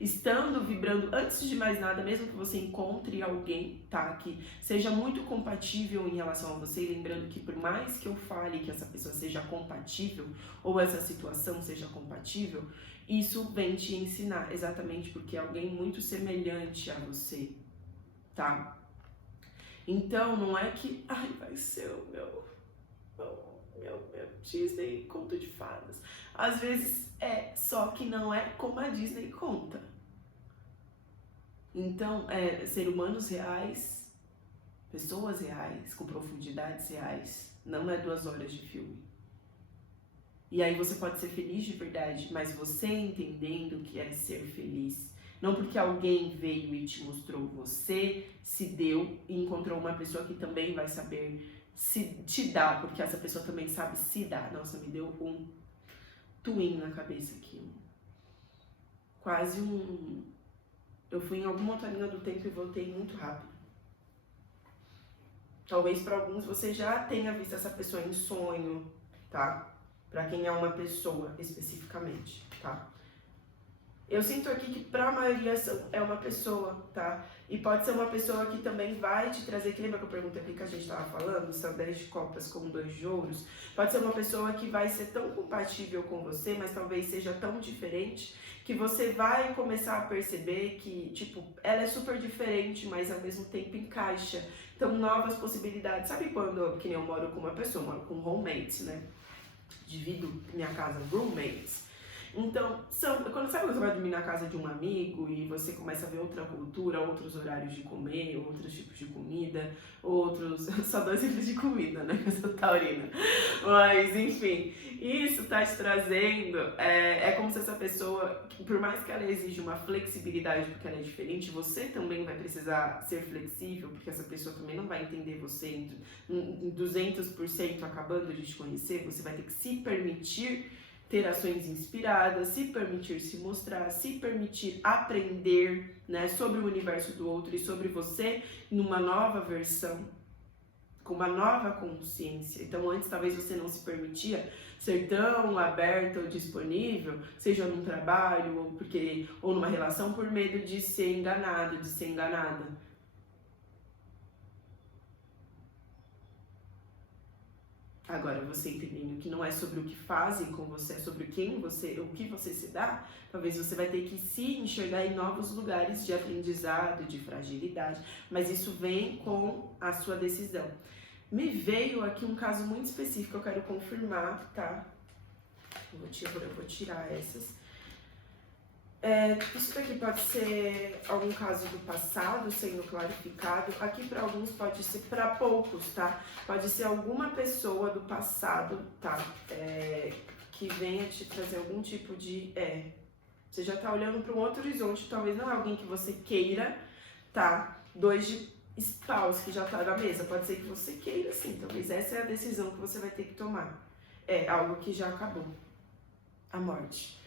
estando vibrando, antes de mais nada, mesmo que você encontre alguém, tá, que seja muito compatível em relação a você, lembrando que por mais que eu fale que essa pessoa seja compatível, ou essa situação seja compatível, isso vem te ensinar, exatamente porque é alguém muito semelhante a você, tá? Então, não é que, vai ser o meu Disney conto de fadas. Às vezes só que não é como a Disney conta. Então, ser humanos reais, pessoas reais, com profundidades reais, não é 2 horas de filme. E aí você pode ser feliz de verdade, mas você entendendo o que é ser feliz. Não porque alguém veio e te mostrou, você se deu e encontrou uma pessoa que também vai saber se te dar, porque essa pessoa também sabe se dar. Nossa, me deu um twin na cabeça aqui. Quase um... Eu fui em alguma outra linha do tempo e voltei muito rápido. Talvez para alguns você já tenha visto essa pessoa em sonho, tá? Para quem é uma pessoa especificamente, tá? Eu sinto aqui que para a maioria é uma pessoa, tá? E pode ser uma pessoa que também vai te trazer, que lembra que eu perguntei aqui que a gente estava falando, são 10 de copas com 2 de ouros? Pode ser uma pessoa que vai ser tão compatível com você, mas talvez seja tão diferente, que você vai começar a perceber que, tipo, ela é super diferente, mas ao mesmo tempo encaixa. Então, novas possibilidades. Sabe quando, que nem eu moro com uma pessoa, eu moro com roommates, né? Divido minha casa, roommates. Então, sabe quando você vai dormir na casa de um amigo e você começa a ver outra cultura, outros horários de comer, outros tipos de comida, outros... Só 2 tipos de comida, né? Eu sou taurina. Mas, enfim, isso tá te trazendo... É como se essa pessoa, por mais que ela exija uma flexibilidade porque ela é diferente, você também vai precisar ser flexível, porque essa pessoa também não vai entender você em 200% acabando de te conhecer. Você vai ter que se permitir ter ações inspiradas, se permitir se mostrar, se permitir aprender, né, sobre o universo do outro e sobre você numa nova versão, com uma nova consciência. Então antes talvez você não se permitia ser tão aberta ou disponível, seja num trabalho ou numa relação, por medo de ser enganado, de ser enganada. Agora, você entendendo que não é sobre o que fazem com você, é sobre o que você se dá, talvez você vai ter que se enxergar em novos lugares de aprendizado, de fragilidade, mas isso vem com a sua decisão. Me veio aqui um caso muito específico que eu quero confirmar, tá? Eu vou tirar essas. Isso daqui pode ser algum caso do passado sendo clarificado. Aqui para alguns pode ser, para poucos, tá? Pode ser alguma pessoa do passado, tá? Que venha te trazer algum tipo de... Você já tá olhando para um outro horizonte, talvez não é alguém que você queira, tá? 2 de paus que já tá na mesa. Pode ser que você queira, sim. Talvez essa é a decisão que você vai ter que tomar. É algo que já acabou. A morte.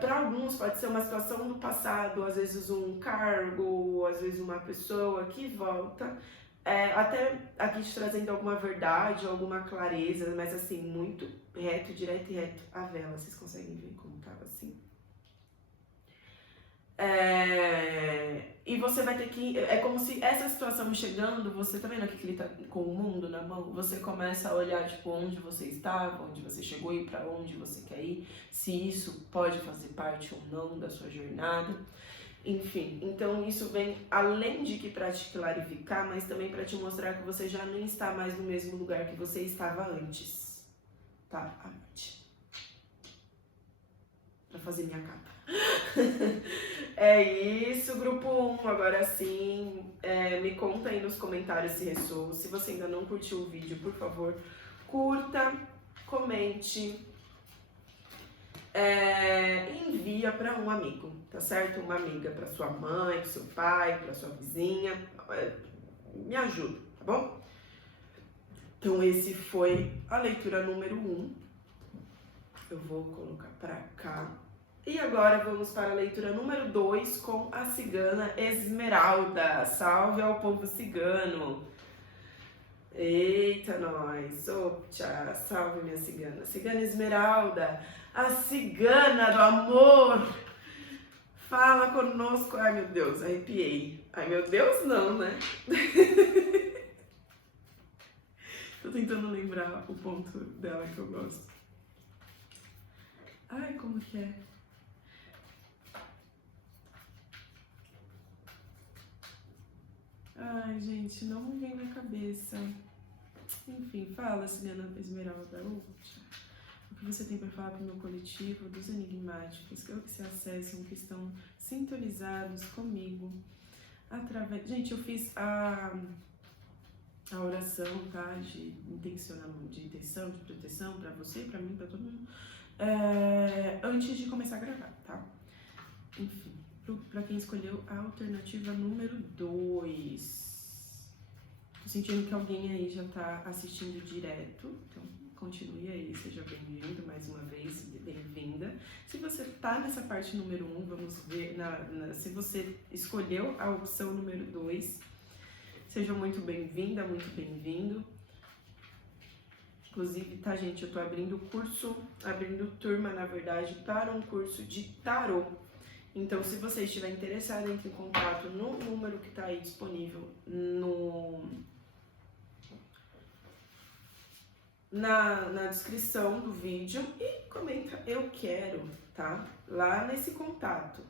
Para alguns pode ser uma situação do passado, às vezes um cargo, às vezes uma pessoa que volta, até aqui te trazendo alguma verdade, alguma clareza, mas assim, muito reto, direto e reto a vela. Vocês conseguem ver como tava assim? E você vai ter que... É como se essa situação chegando, você tá vendo aqui que ele tá com o mundo na mão? Você começa a olhar, tipo, onde você estava, onde você chegou e pra onde você quer ir, se isso pode fazer parte ou não da sua jornada. Enfim, então isso vem além de que pra te clarificar, mas também pra te mostrar que você já nem está mais no mesmo lugar que você estava antes. Tá, a noite. Pra fazer minha capa. É isso, grupo 1, agora sim, me conta aí nos comentários se ressoou. Se você ainda não curtiu o vídeo, por favor, curta, comente, envia para um amigo, tá certo? Uma amiga, para sua mãe, para seu pai, para sua vizinha, me ajuda, tá bom? Então esse foi a leitura número 1, eu vou colocar para cá. E agora vamos para a leitura número 2 com a cigana Esmeralda. Salve ao povo cigano! Eita, nós! Opa, salve minha cigana! Cigana Esmeralda, a cigana do amor! Fala conosco! Ai meu Deus, arrepiei! Ai meu Deus, não, né? Tô tentando lembrar o ponto dela que eu gosto. Ai, como que é? Ai, gente, não me vem na cabeça. Enfim, fala, cigana Esmeralda. O que você tem para falar para o meu coletivo dos enigmáticos, que se acessam, que estão sintonizados comigo através... Gente, eu fiz a oração, tá? De intenção, de proteção pra você, pra mim, pra todo mundo. Antes de começar a gravar, tá? Enfim, pra quem escolheu a alternativa número 2. Tô sentindo que alguém aí já tá assistindo direto, então continue aí, seja bem-vindo mais uma vez, bem-vinda. Se você tá nessa parte número 1, vamos ver, se você escolheu a opção número 2, seja muito bem-vinda, muito bem-vindo. Inclusive, tá, gente, eu tô abrindo turma, na verdade, para um curso de tarô. Então, se você estiver interessado, entre em contato no número que tá aí disponível na descrição do vídeo e comenta eu quero, tá? Lá nesse contato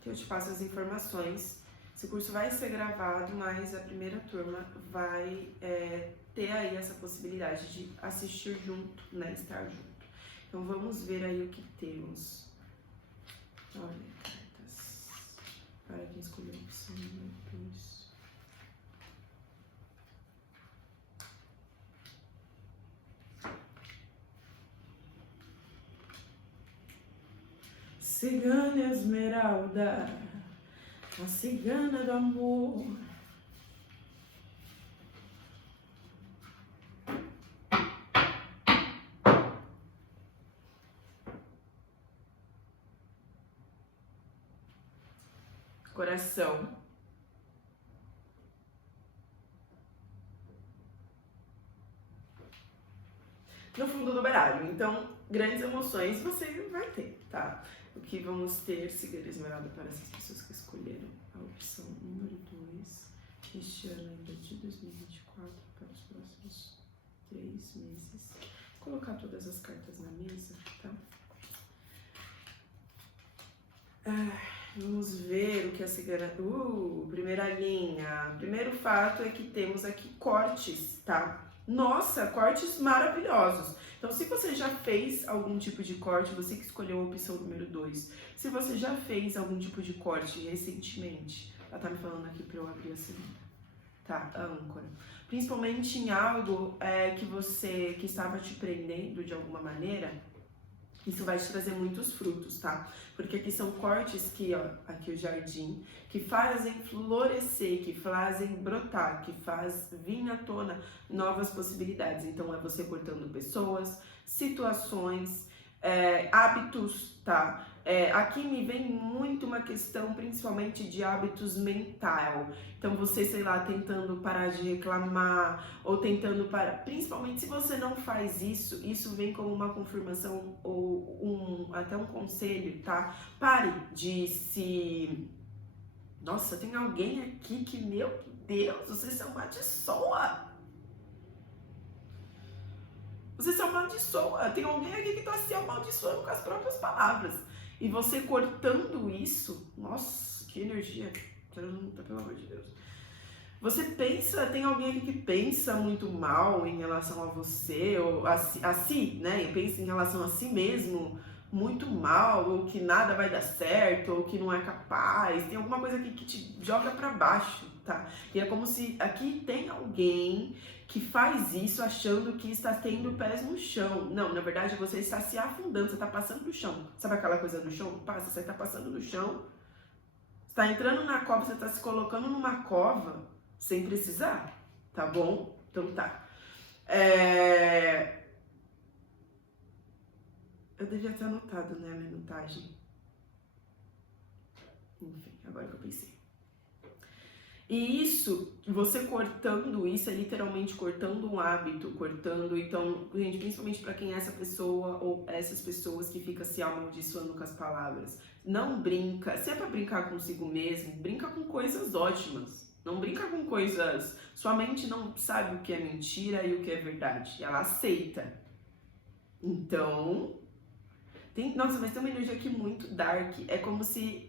que eu te passo as informações. Esse curso vai ser gravado, mas a primeira turma vai ter aí essa possibilidade de assistir junto, né? Estar junto. Então vamos ver aí o que temos. Olha, cartas. Para quem escolheu a opção número 2. Cigana Esmeralda, a cigana do amor. Coração. No fundo do baralho. Então, grandes emoções você vai ter, tá? O que vamos ter, cigana esmeralda, para essas pessoas que escolheram a opção número 2, este ano ainda de 2024, para os próximos 3 meses. Vou colocar todas as cartas na mesa, tá? Vamos ver o que a cigana... primeira linha. Primeiro fato é que temos aqui cortes, tá? Nossa, cortes maravilhosos. Então, se você já fez algum tipo de corte, você que escolheu a opção número 2, se você já fez algum tipo de corte recentemente, ela tá me falando aqui pra eu abrir a segunda, tá? A âncora. Principalmente em algo que estava te prendendo de alguma maneira, isso vai te trazer muitos frutos, tá? Porque aqui são cortes que, ó, aqui o jardim, que fazem florescer, que fazem brotar, que faz vir à tona novas possibilidades. Então, é você cortando pessoas, situações, hábitos, tá? Aqui me vem muito uma questão, principalmente de hábitos mental. Então, você, sei lá, tentando parar de reclamar, ou tentando parar... Principalmente se você não faz isso, isso vem como uma confirmação ou até um conselho, tá? Pare de se... Nossa, tem alguém aqui que, meu Deus, você se amaldiçoa. Você se amaldiçoa. Tem alguém aqui que tá se amaldiçoando com as próprias palavras. E você cortando isso, nossa, que energia. Pelo amor de Deus. Você pensa, tem alguém aqui que pensa muito mal em relação a você, ou a si, né? E pensa em relação a si mesmo muito mal, ou que nada vai dar certo, ou que não é capaz. Tem alguma coisa aqui que te joga pra baixo, tá? E é como se aqui tem alguém que faz isso achando que está tendo pés no chão. Não, na verdade você está se afundando, você está passando no chão. Sabe aquela coisa no chão? Passa, você está passando no chão, está entrando na cova, você está se colocando numa cova sem precisar, tá bom? Então tá. Eu devia ter anotado, né, a minutagem. Enfim, agora que eu pensei. E isso, você cortando isso, é literalmente cortando um hábito, cortando, então, gente, principalmente pra quem é essa pessoa ou essas pessoas que ficam se amaldiçoando com as palavras. Não brinca, se é pra brincar consigo mesmo, brinca com coisas ótimas. Não brinca com coisas... Sua mente não sabe o que é mentira e o que é verdade, ela aceita. Então, nossa, mas tem uma energia aqui muito dark, é como se...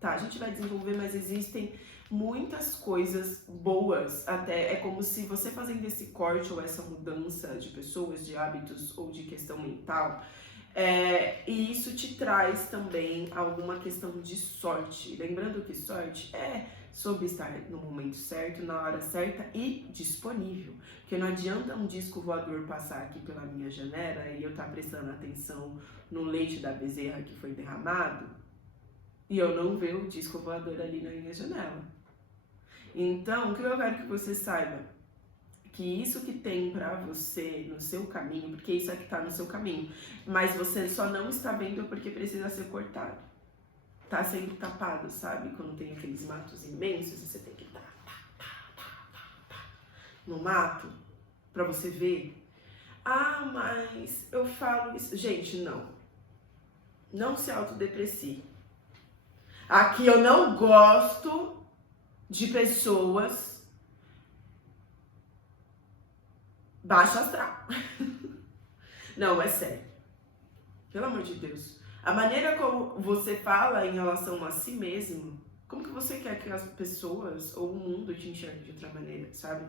Tá, a gente vai desenvolver, mas existem muitas coisas boas, até é como se você fazendo esse corte ou essa mudança de pessoas, de hábitos ou de questão mental, e isso te traz também alguma questão de sorte. Lembrando que sorte é sobre estar no momento certo, na hora certa e disponível. Porque não adianta um disco voador passar aqui pela minha janela e eu estar prestando atenção no leite da bezerra que foi derramado e eu não ver o disco voador ali na minha janela. Então, o que eu quero que você saiba? Que isso que tem pra você no seu caminho, porque isso é que tá no seu caminho, mas você só não está vendo porque precisa ser cortado. Tá sendo tapado, sabe? Quando tem aqueles matos imensos e você tem que no mato pra você ver. Ah, mas eu falo isso. Gente, não. Não se autodeprecie. Aqui eu não gosto de pessoas baixo astral. Não, é sério. Pelo amor de Deus. A maneira como você fala em relação a si mesmo, como que você quer que as pessoas ou o mundo te enxergue de outra maneira, sabe?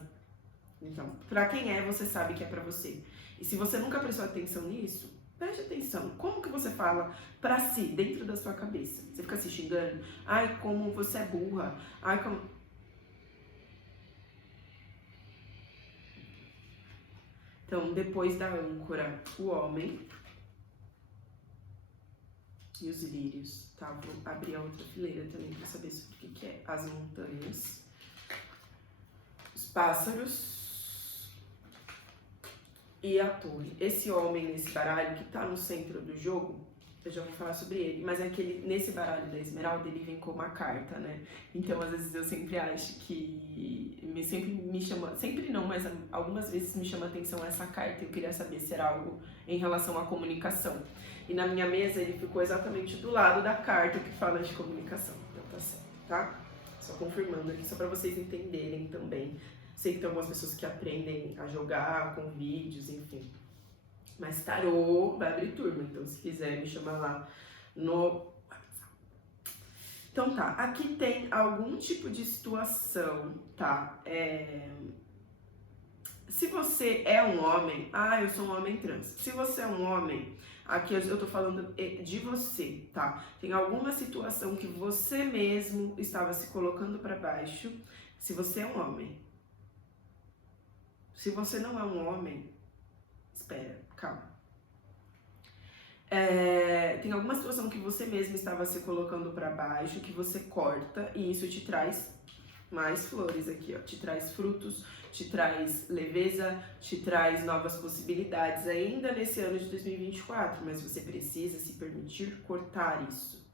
Então, pra quem é, você sabe que é pra você. E se você nunca prestou atenção nisso, preste atenção. Como que você fala pra si, dentro da sua cabeça? Você fica se xingando? Ai, como você é burra. Ai, como... Então, depois da âncora, o homem e os lírios, tá? Vou abrir a outra fileira também pra saber sobre o que é. As montanhas, os pássaros e a torre. Esse homem nesse baralho que tá no centro do jogo, eu já vou falar sobre ele, mas é que ele, nesse baralho da esmeralda ele vem com uma carta, né? Então às vezes eu sempre acho que sempre me chama, sempre não, mas algumas vezes me chama a atenção essa carta e eu queria saber se era algo em relação à comunicação. E na minha mesa ele ficou exatamente do lado da carta que fala de comunicação. Então tá certo, tá? Só confirmando aqui, só pra vocês entenderem também. Sei que tem algumas pessoas que aprendem a jogar com vídeos, enfim. Mas tarô vai abrir turma, então se quiser me chamar lá no... Então tá, aqui tem algum tipo de situação, tá? Se você é um homem, eu sou um homem trans. Se você é um homem, aqui eu tô falando de você, tá? Tem alguma situação que você mesmo estava se colocando pra baixo, se você é um homem. Se você não é um homem, espera, calma. Tem alguma situação que você mesmo estava se colocando para baixo, que você corta e isso te traz mais flores aqui, ó. Te traz frutos, te traz leveza, te traz novas possibilidades ainda nesse ano de 2024, mas você precisa se permitir cortar isso.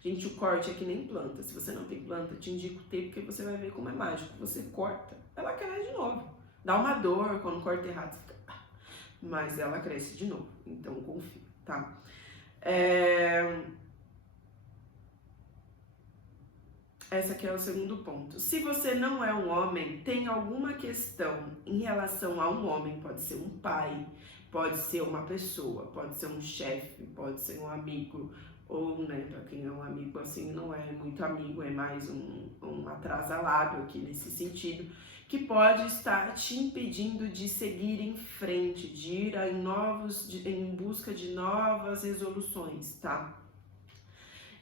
Gente, o corte é que nem planta. Se você não tem planta, te indico ter, porque você vai ver como é mágico. Você corta, ela cresce de novo. Dá uma dor quando corta errado, você fica... mas ela cresce de novo, então confia, tá? Esse aqui é o segundo ponto. Se você não é um homem, tem alguma questão em relação a um homem, pode ser um pai, pode ser uma pessoa, pode ser um chefe, pode ser um amigo, ou, né, pra quem é um amigo assim, não é muito amigo, é mais um atrasalado aqui nesse sentido, que pode estar te impedindo de seguir em frente, de ir em busca de novas resoluções, tá?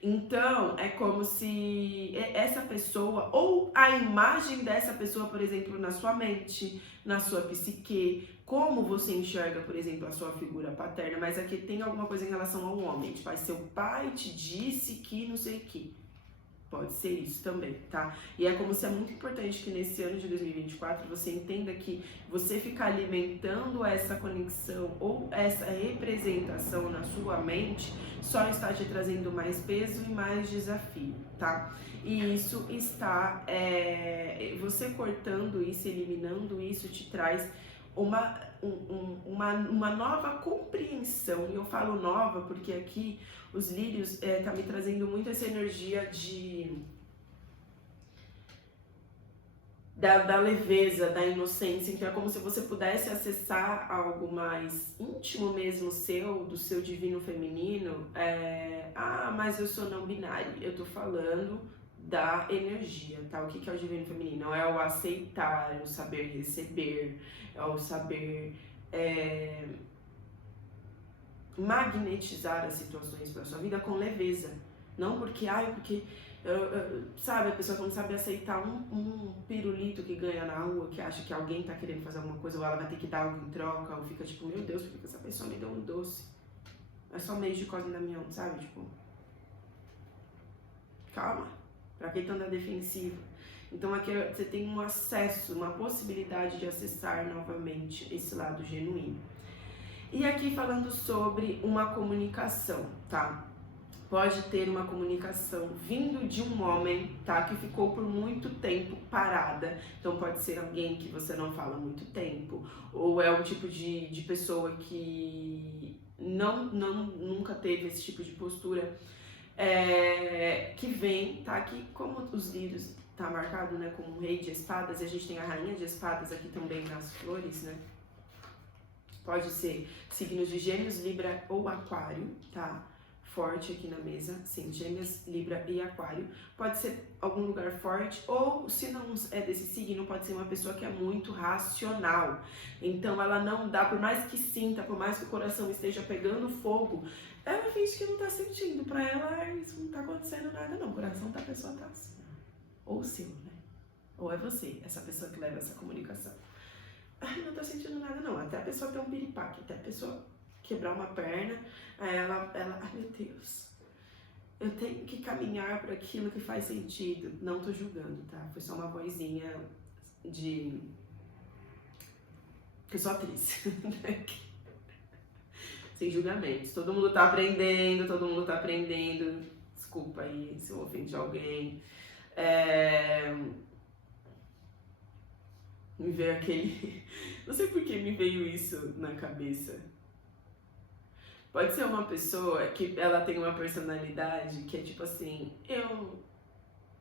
Então, é como se essa pessoa, ou a imagem dessa pessoa, por exemplo, na sua mente, na sua psique, como você enxerga, por exemplo, a sua figura paterna, mas aqui tem alguma coisa em relação ao homem, tipo, seu pai te disse que não sei o que. Pode ser isso também, tá? E é como se é muito importante que nesse ano de 2024 você entenda que você ficar alimentando essa conexão ou essa representação na sua mente só está te trazendo mais peso e mais desafio, tá? E isso está, você cortando isso, eliminando isso, te traz uma nova compreensão. E eu falo nova porque aqui os lírios tá me trazendo muito essa energia da leveza, da inocência. Então é como se você pudesse acessar algo mais íntimo mesmo seu, do seu divino feminino. Mas eu sou não binário. Eu tô falando da energia, tá? O que é o divino feminino? É o aceitar, é o saber receber, é o saber magnetizar as situações para sua vida com leveza. Não porque, porque Sabe, a pessoa que não sabe aceitar um pirulito que ganha na rua, que acha que alguém tá querendo fazer alguma coisa ou ela vai ter que dar algo em troca, ou fica tipo, meu Deus, por que essa pessoa me deu um doce? É só meio de Cosme e Damião, sabe? Tipo, calma, pra que tão na defensiva? Então aqui você tem um acesso, uma possibilidade de acessar novamente esse lado genuíno. E aqui falando sobre uma comunicação, tá? Pode ter uma comunicação vindo de um homem, tá? Que ficou por muito tempo parada. Então pode ser alguém que você não fala há muito tempo, ou é um tipo de pessoa que nunca teve esse tipo de postura, que vem, tá? Que como os livros tá marcado, né, como rei de espadas, e a gente tem a rainha de espadas aqui também nas flores, né? Pode ser signos de Gêmeos, Libra ou Aquário, tá? Forte aqui na mesa, sim, Gêmeos, Libra e Aquário. Pode ser algum lugar forte, ou se não é desse signo, pode ser uma pessoa que é muito racional. Então ela não dá, por mais que sinta, por mais que o coração esteja pegando fogo, ela finge que não tá sentindo. Pra ela, isso não tá acontecendo nada, não. O coração da pessoa tá assim. Ou o seu, né? Ou é você, essa pessoa que leva essa comunicação. Ai, não tô sentindo nada, não. Até a pessoa ter um piripaque, até a pessoa quebrar uma perna, aí ela, ai meu Deus, eu tenho que caminhar para aquilo que faz sentido. Não tô julgando, tá? Foi só uma vozinha de... que eu sou atriz. Sem julgamentos. Todo mundo tá aprendendo, todo mundo tá aprendendo. Desculpa aí se eu ofendi alguém. Me veio aquele... Não sei por que me veio isso na cabeça. Pode ser uma pessoa que ela tem uma personalidade que é tipo assim,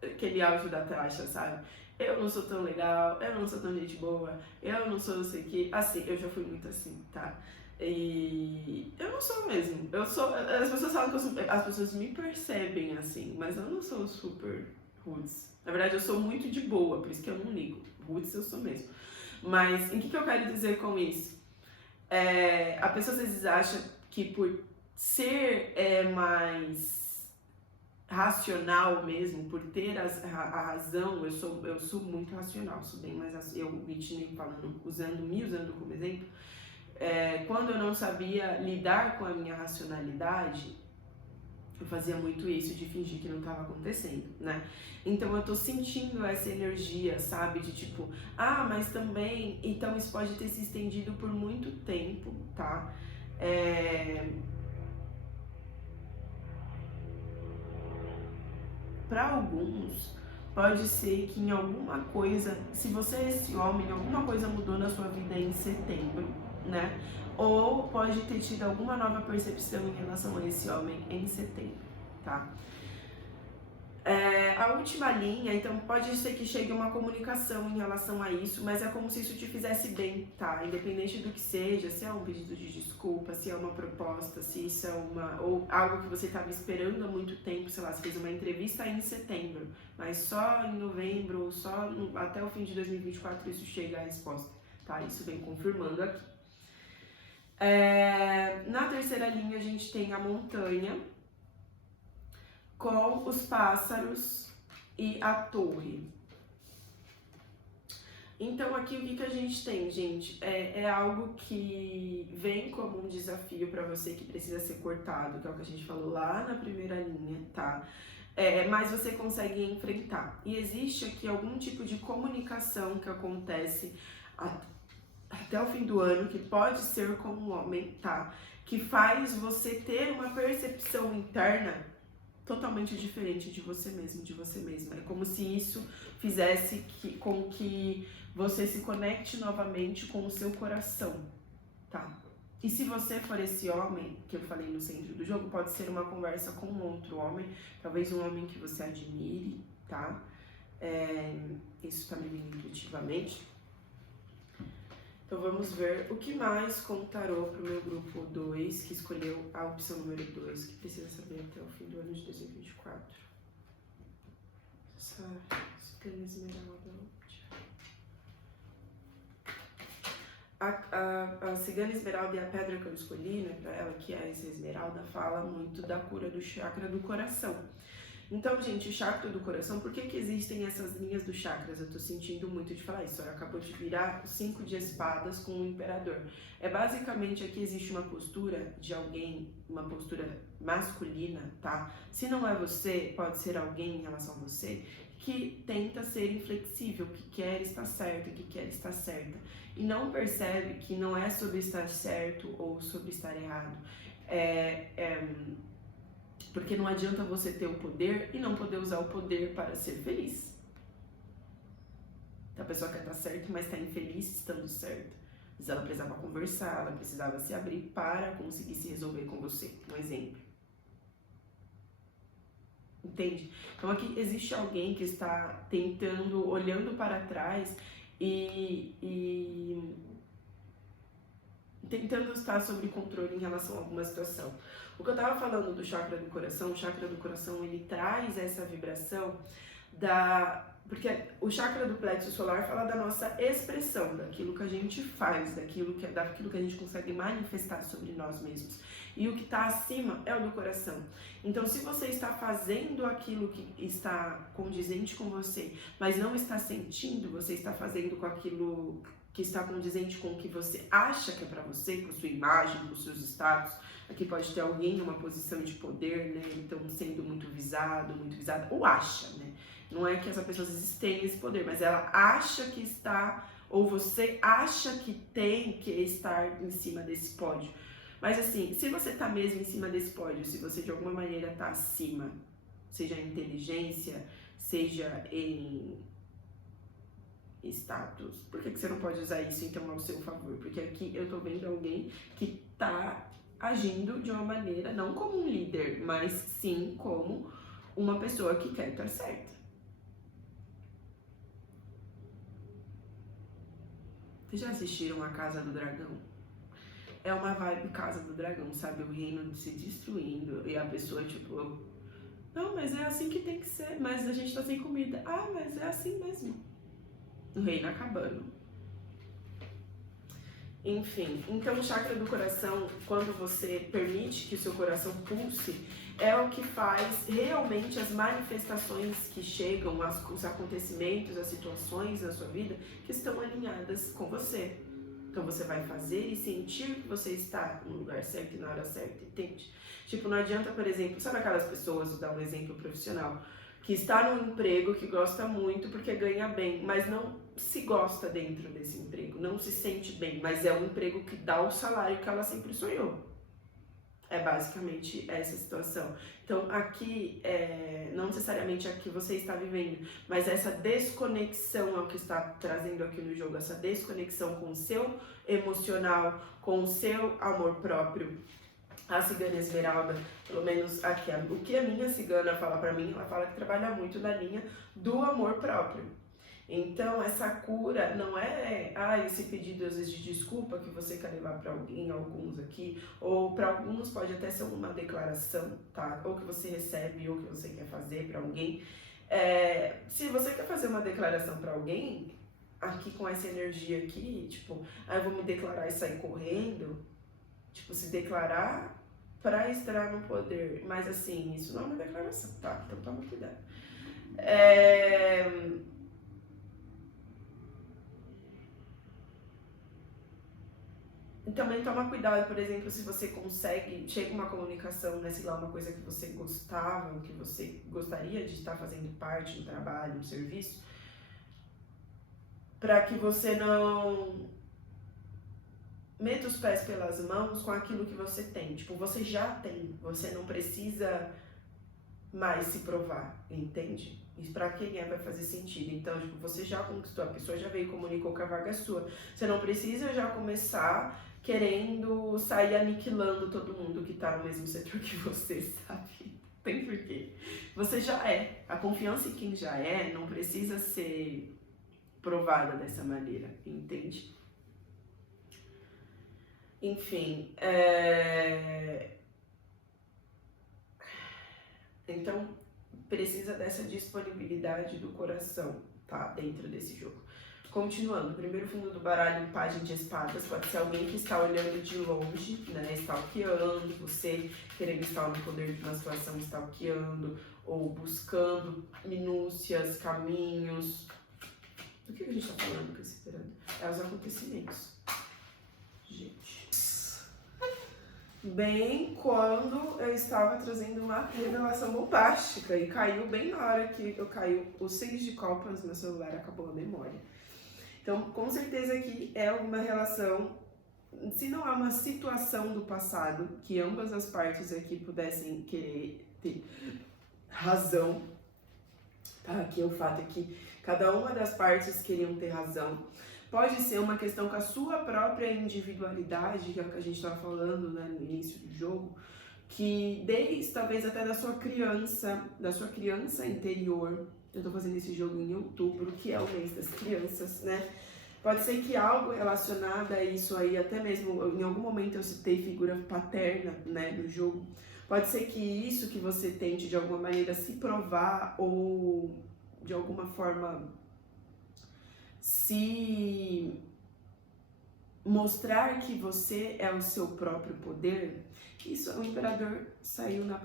aquele áudio da taxa, sabe? Eu não sou tão legal, eu não sou tão gente boa, eu não sou não sei o que. Assim, eu já fui muito assim, tá? E eu não sou mesmo. Eu sou. As pessoas falam que eu sou. As pessoas me percebem assim, mas eu não sou super roots. Na verdade, eu sou muito de boa, por isso que eu não ligo. Roots eu sou mesmo. Mas em que eu quero dizer com isso? A pessoa às vezes acha que por ser mais racional mesmo, por ter a razão, eu sou muito racional, sou bem mais eu falando, me usando como exemplo, quando eu não sabia lidar com a minha racionalidade, eu fazia muito isso de fingir que não estava acontecendo, né? Então eu tô sentindo essa energia, sabe? De tipo, mas também, então isso pode ter se estendido por muito tempo, tá? Para alguns, pode ser que em alguma coisa, se você é esse homem, alguma coisa mudou na sua vida em setembro, né? Ou pode ter tido alguma nova percepção em relação a esse homem em setembro, tá? A última linha, então pode ser que chegue uma comunicação em relação a isso, mas é como se isso te fizesse bem, tá? Independente do que seja, se é um pedido de desculpa, se é uma proposta, se isso é ou algo que você estava esperando há muito tempo, sei lá, você fez uma entrevista em setembro, mas só em novembro, ou só até o fim de 2024 isso chega a resposta, tá? Isso vem confirmando aqui. Na terceira linha a gente tem a montanha, com os pássaros e a torre. Então aqui o que a gente tem, gente? É algo que vem como um desafio para você que precisa ser cortado, que é o que a gente falou lá na primeira linha, tá? Mas você consegue enfrentar. E existe aqui algum tipo de comunicação que acontece até o fim do ano, que pode ser com um homem, tá? Que faz você ter uma percepção interna totalmente diferente de você mesmo, de você mesma. É como se isso fizesse com que você se conecte novamente com o seu coração, tá? E se você for esse homem, que eu falei no centro do jogo, pode ser uma conversa com um outro homem, talvez um homem que você admire, tá? Isso também vem intuitivamente. Então vamos ver o que mais com o tarô para o meu grupo 2, que escolheu a opção número 2, que precisa saber até o fim do ano de 2024. Essa cigana esmeralda. A cigana esmeralda e a pedra que eu escolhi, né, para ela, que é essa esmeralda, fala muito da cura do chakra do coração. Então, gente, o chakra do coração, por que existem essas linhas dos chakras? Eu tô sentindo muito de falar isso. Acabou de virar o 5 de espadas com o imperador. É basicamente aqui existe uma postura de alguém, uma postura masculina, tá? Se não é você, pode ser alguém em relação a você, que tenta ser inflexível, que quer estar certo, que quer estar certa. E não percebe que não é sobre estar certo ou sobre estar errado. Porque não adianta você ter o poder e não poder usar o poder para ser feliz. A pessoa quer estar certa, mas está infeliz estando certa. Mas ela precisava conversar, ela precisava se abrir para conseguir se resolver com você. Um exemplo. Entende? Então aqui existe alguém que está tentando, olhando para trás e tentando estar sob controle em relação a alguma situação. O que eu estava falando do chakra do coração, o chakra do coração ele traz essa vibração porque o chakra do plexo solar fala da nossa expressão, daquilo que a gente faz, daquilo que a gente consegue manifestar sobre nós mesmos. E o que está acima é o do coração. Então, se você está fazendo aquilo que está condizente com você, mas não está sentindo, você está fazendo com aquilo que está condizente com o que você acha que é para você, com a sua imagem, com os seus status. Aqui pode ter alguém numa posição de poder, né? Então, sendo muito visada, ou acha, né? Não é que essa pessoa tenha esse poder, mas ela acha que está, ou você acha que tem que estar em cima desse pódio. Mas assim, se você está mesmo em cima desse pódio, se você de alguma maneira está acima, seja em inteligência, seja em status, por que você não pode usar isso então ao seu favor? Porque aqui eu tô vendo alguém que tá agindo de uma maneira, não como um líder, mas sim como uma pessoa que quer estar certa. Vocês já assistiram A Casa do Dragão? É uma vibe Casa do Dragão, sabe? O reino se destruindo e a pessoa tipo, não, mas é assim que tem que ser, mas a gente tá sem comida. Ah, mas é assim mesmo. O reino acabando. Enfim, então o chakra do coração, quando você permite que o seu coração pulse, é o que faz realmente as manifestações que chegam, os acontecimentos, as situações na sua vida que estão alinhadas com você. Então você vai fazer e sentir que você está no lugar certo e na hora certa, entende? Tipo, não adianta, por exemplo, sabe aquelas pessoas, vou dar um exemplo profissional, que está num emprego que gosta muito porque ganha bem, mas não se gosta dentro desse emprego, não se sente bem, mas é um emprego que dá o salário que ela sempre sonhou. É basicamente essa situação. Então aqui, não necessariamente aqui você está vivendo, mas essa desconexão é o que está trazendo aqui no jogo, essa desconexão com o seu emocional, com o seu amor próprio. A cigana Esmeralda, pelo menos aqui, o que a minha cigana fala pra mim, ela fala que trabalha muito na linha do amor próprio. Então, essa cura não é esse pedido às vezes de desculpa que você quer levar para alguém, alguns aqui, ou para alguns pode até ser uma declaração, tá? Ou que você recebe, ou que você quer fazer para alguém. Se você quer fazer uma declaração para alguém, aqui com essa energia aqui, tipo, eu vou me declarar e sair correndo, tipo, se declarar para estar no poder. Mas assim, isso não é uma declaração, tá? Então toma cuidado. Também toma cuidado, por exemplo, se você consegue, chega uma comunicação, né, sei lá, uma coisa que você gostava, que você gostaria de estar fazendo parte do trabalho, do serviço, para que você não meta os pés pelas mãos com aquilo que você tem. Tipo, você já tem, você não precisa mais se provar, entende? Isso pra quem vai fazer sentido. Então, tipo, você já conquistou, a pessoa já veio e comunicou que a vaga é sua. Você não precisa já começar querendo sair aniquilando todo mundo que tá no mesmo setor que você, sabe? Tem porquê. Você já é. A confiança em quem já é não precisa ser provada dessa maneira, entende? Enfim, então precisa dessa disponibilidade do coração, tá? Dentro desse jogo. Continuando, o primeiro fundo do baralho, Pajem de Espadas, pode ser alguém que está olhando de longe, né, stalkeando, você querendo estar no poder de uma situação stalkeando, ou buscando minúcias, caminhos. Do que a gente está falando, esperando? É os acontecimentos. Gente. Bem quando eu estava trazendo uma revelação bombástica e caiu bem na hora que eu caiu o 6 de copas, meu celular acabou a memória. Então, com certeza aqui é uma relação, se não há uma situação do passado, que ambas as partes aqui pudessem querer ter razão, tá? Aqui é o fato é que cada uma das partes queriam ter razão. Pode ser uma questão com a sua própria individualidade, que é o que a gente estava falando, né, no início do jogo, que desde talvez até da sua criança interior. Eu tô fazendo esse jogo em outubro, que é o mês das crianças, né? Pode ser que algo relacionado a isso aí, até mesmo em algum momento eu citei figura paterna, né, no jogo. Pode ser que isso que você tente de alguma maneira se provar ou de alguma forma se mostrar que você é o seu próprio poder. Isso, o imperador saiu na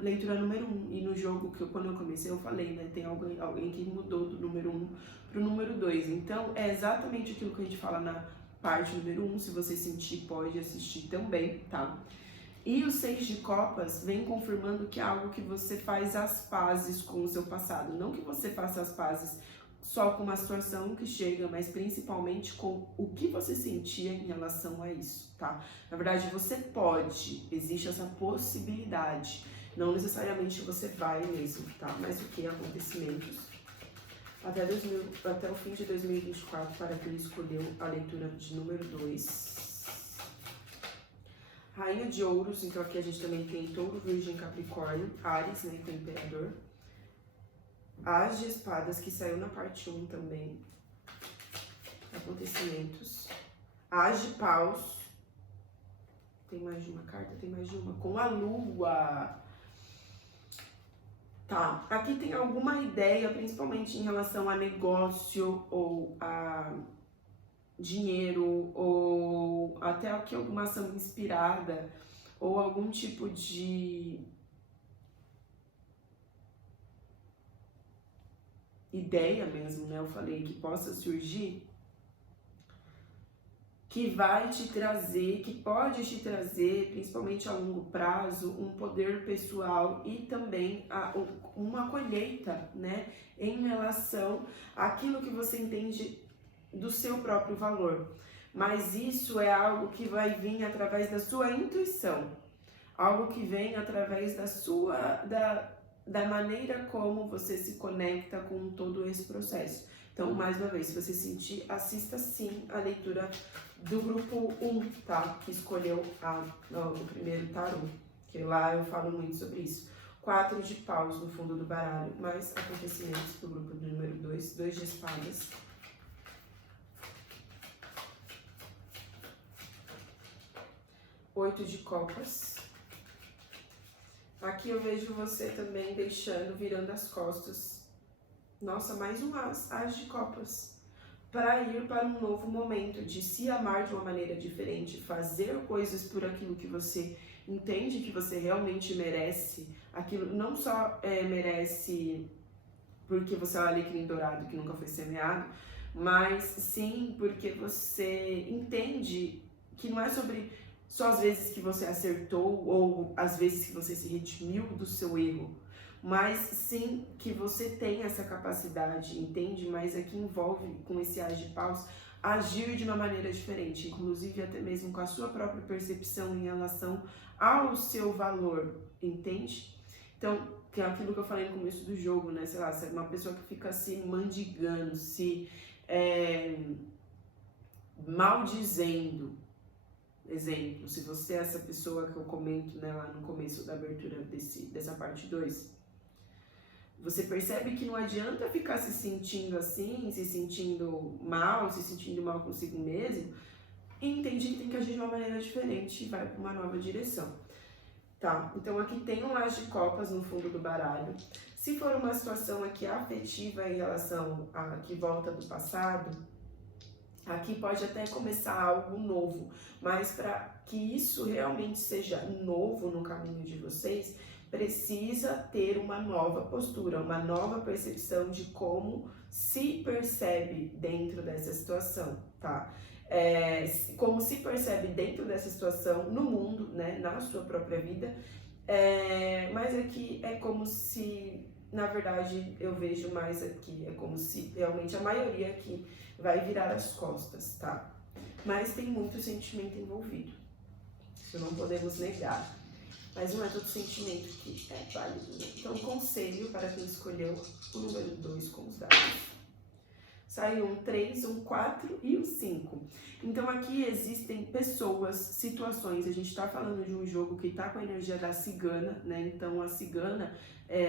leitura número 1, e no jogo, quando eu comecei eu falei, né, tem alguém que mudou do número 1 pro número 2, então é exatamente aquilo que a gente fala na parte número 1, se você sentir pode assistir também, tá? E o 6 de copas vem confirmando que é algo que você faz as pazes com o seu passado, não que você faça as pazes só com uma situação que chega, mas principalmente com o que você sentia em relação a isso, tá? Na verdade, você pode, existe essa possibilidade, não necessariamente você vai mesmo, tá? Mas o que? Acontecimentos. Até o fim de 2024, para quem escolheu a leitura de número 2. Rainha de Ouros, então aqui a gente também tem Touro, Virgem, Capricórnio, Áries, né, que é o Imperador. As de Espadas, que saiu na parte 1 também. Acontecimentos. As de Paus. Tem mais de uma carta? Tem mais de uma. Com a Lua. Tá. Aqui tem alguma ideia, principalmente em relação a negócio ou a dinheiro, ou até aqui alguma ação inspirada, ou algum tipo de ideia mesmo, né? Eu falei que possa surgir, que vai te trazer, que pode te trazer, principalmente a longo prazo, um poder pessoal e também uma colheita, né? Em relação àquilo que você entende do seu próprio valor. Mas isso é algo que vai vir através da sua intuição, algo que vem através da maneira como você se conecta com todo esse processo. Então, mais uma vez, se você sentir, assista sim a leitura do grupo 1, tá? Que escolheu o primeiro tarô, que lá eu falo muito sobre isso. 4 de paus no fundo do baralho, mais acontecimentos do grupo do número 2, 2 de espadas. 8 de copas. Aqui eu vejo você também virando as costas. Nossa, mais um as de copas. Para ir para um novo momento de se amar de uma maneira diferente, fazer coisas por aquilo que você entende que você realmente merece. Aquilo não só merece porque você é um alecrim dourado que nunca foi semeado, mas sim porque você entende que não é sobre só as vezes que você acertou ou as vezes que você se redimiu do seu erro, mas sim que você tem essa capacidade, entende? Mas aqui envolve, com esse as de paus, agir de uma maneira diferente, inclusive até mesmo com a sua própria percepção em relação ao seu valor, entende? Então, que é aquilo que eu falei no começo do jogo, né? Sei lá, se é uma pessoa que fica se mandigando, se maldizendo. Exemplo, se você é essa pessoa que eu comento, né, lá no começo da abertura dessa parte 2, você percebe que não adianta ficar se sentindo assim, se sentindo mal consigo mesmo, e entende que tem que agir de uma maneira diferente e vai para uma nova direção. tá? Então aqui tem um as de copas no fundo do baralho. Se for uma situação aqui afetiva em relação a que volta do passado, aqui pode até começar algo novo, mas para que isso realmente seja novo no caminho de vocês, precisa ter uma nova postura, uma nova percepção de como se percebe dentro dessa situação, tá? Como se percebe dentro dessa situação no mundo, né, na sua própria vida, mas aqui é como se, na verdade, eu vejo mais aqui, é como se realmente a maioria aqui vai virar as costas, tá? Mas tem muito sentimento envolvido, isso não podemos negar. Mas não é todo sentimento que é válido, né? Então, conselho para quem escolheu o número 2 com os dados. Saiu um 3, um 4 e um 5. Então, aqui existem pessoas, situações. A gente está falando de um jogo que está com a energia da cigana, né? Então, a cigana,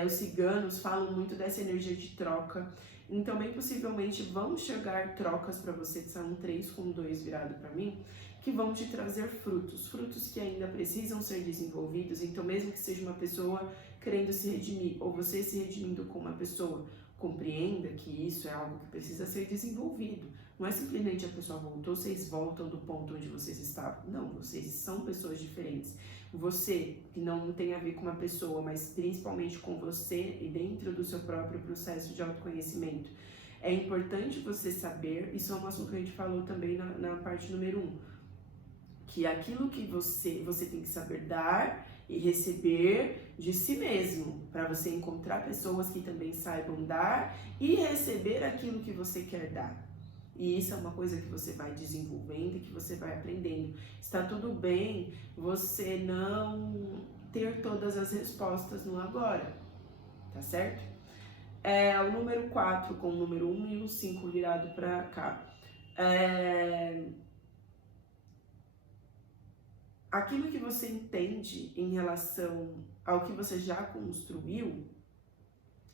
os ciganos falam muito dessa energia de troca. Então, bem possivelmente vão chegar trocas para você, que são um 3 com 2 virado para mim, que vão te trazer frutos que ainda precisam ser desenvolvidos. Então, mesmo que seja uma pessoa querendo se redimir, ou você se redimindo com uma pessoa, compreenda que isso é algo que precisa ser desenvolvido. Não é simplesmente a pessoa voltou, vocês voltam do ponto onde vocês estavam. Não, vocês são pessoas diferentes. Você, que não tem a ver com uma pessoa, mas principalmente com você e dentro do seu próprio processo de autoconhecimento. É importante você saber, isso é um assunto que a gente falou também na parte número 1, que aquilo que você tem que saber dar e receber de si mesmo, para você encontrar pessoas que também saibam dar e receber aquilo que você quer dar. E isso é uma coisa que você vai desenvolvendo e que você vai aprendendo. Está tudo bem você não ter todas as respostas no agora, tá certo? O número 4 com o número 1 e o 5 virado para cá. Aquilo que você entende em relação ao que você já construiu,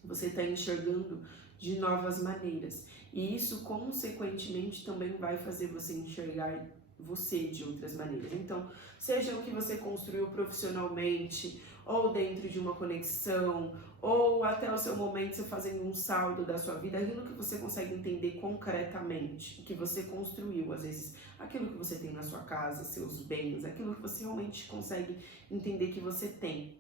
você está enxergando de novas maneiras. E isso, consequentemente, também vai fazer você enxergar você de outras maneiras. Então, seja o que você construiu profissionalmente, ou dentro de uma conexão, ou até o seu momento você fazendo um saldo da sua vida, aquilo que você consegue entender concretamente, que você construiu, às vezes, aquilo que você tem na sua casa, seus bens, aquilo que você realmente consegue entender que você tem.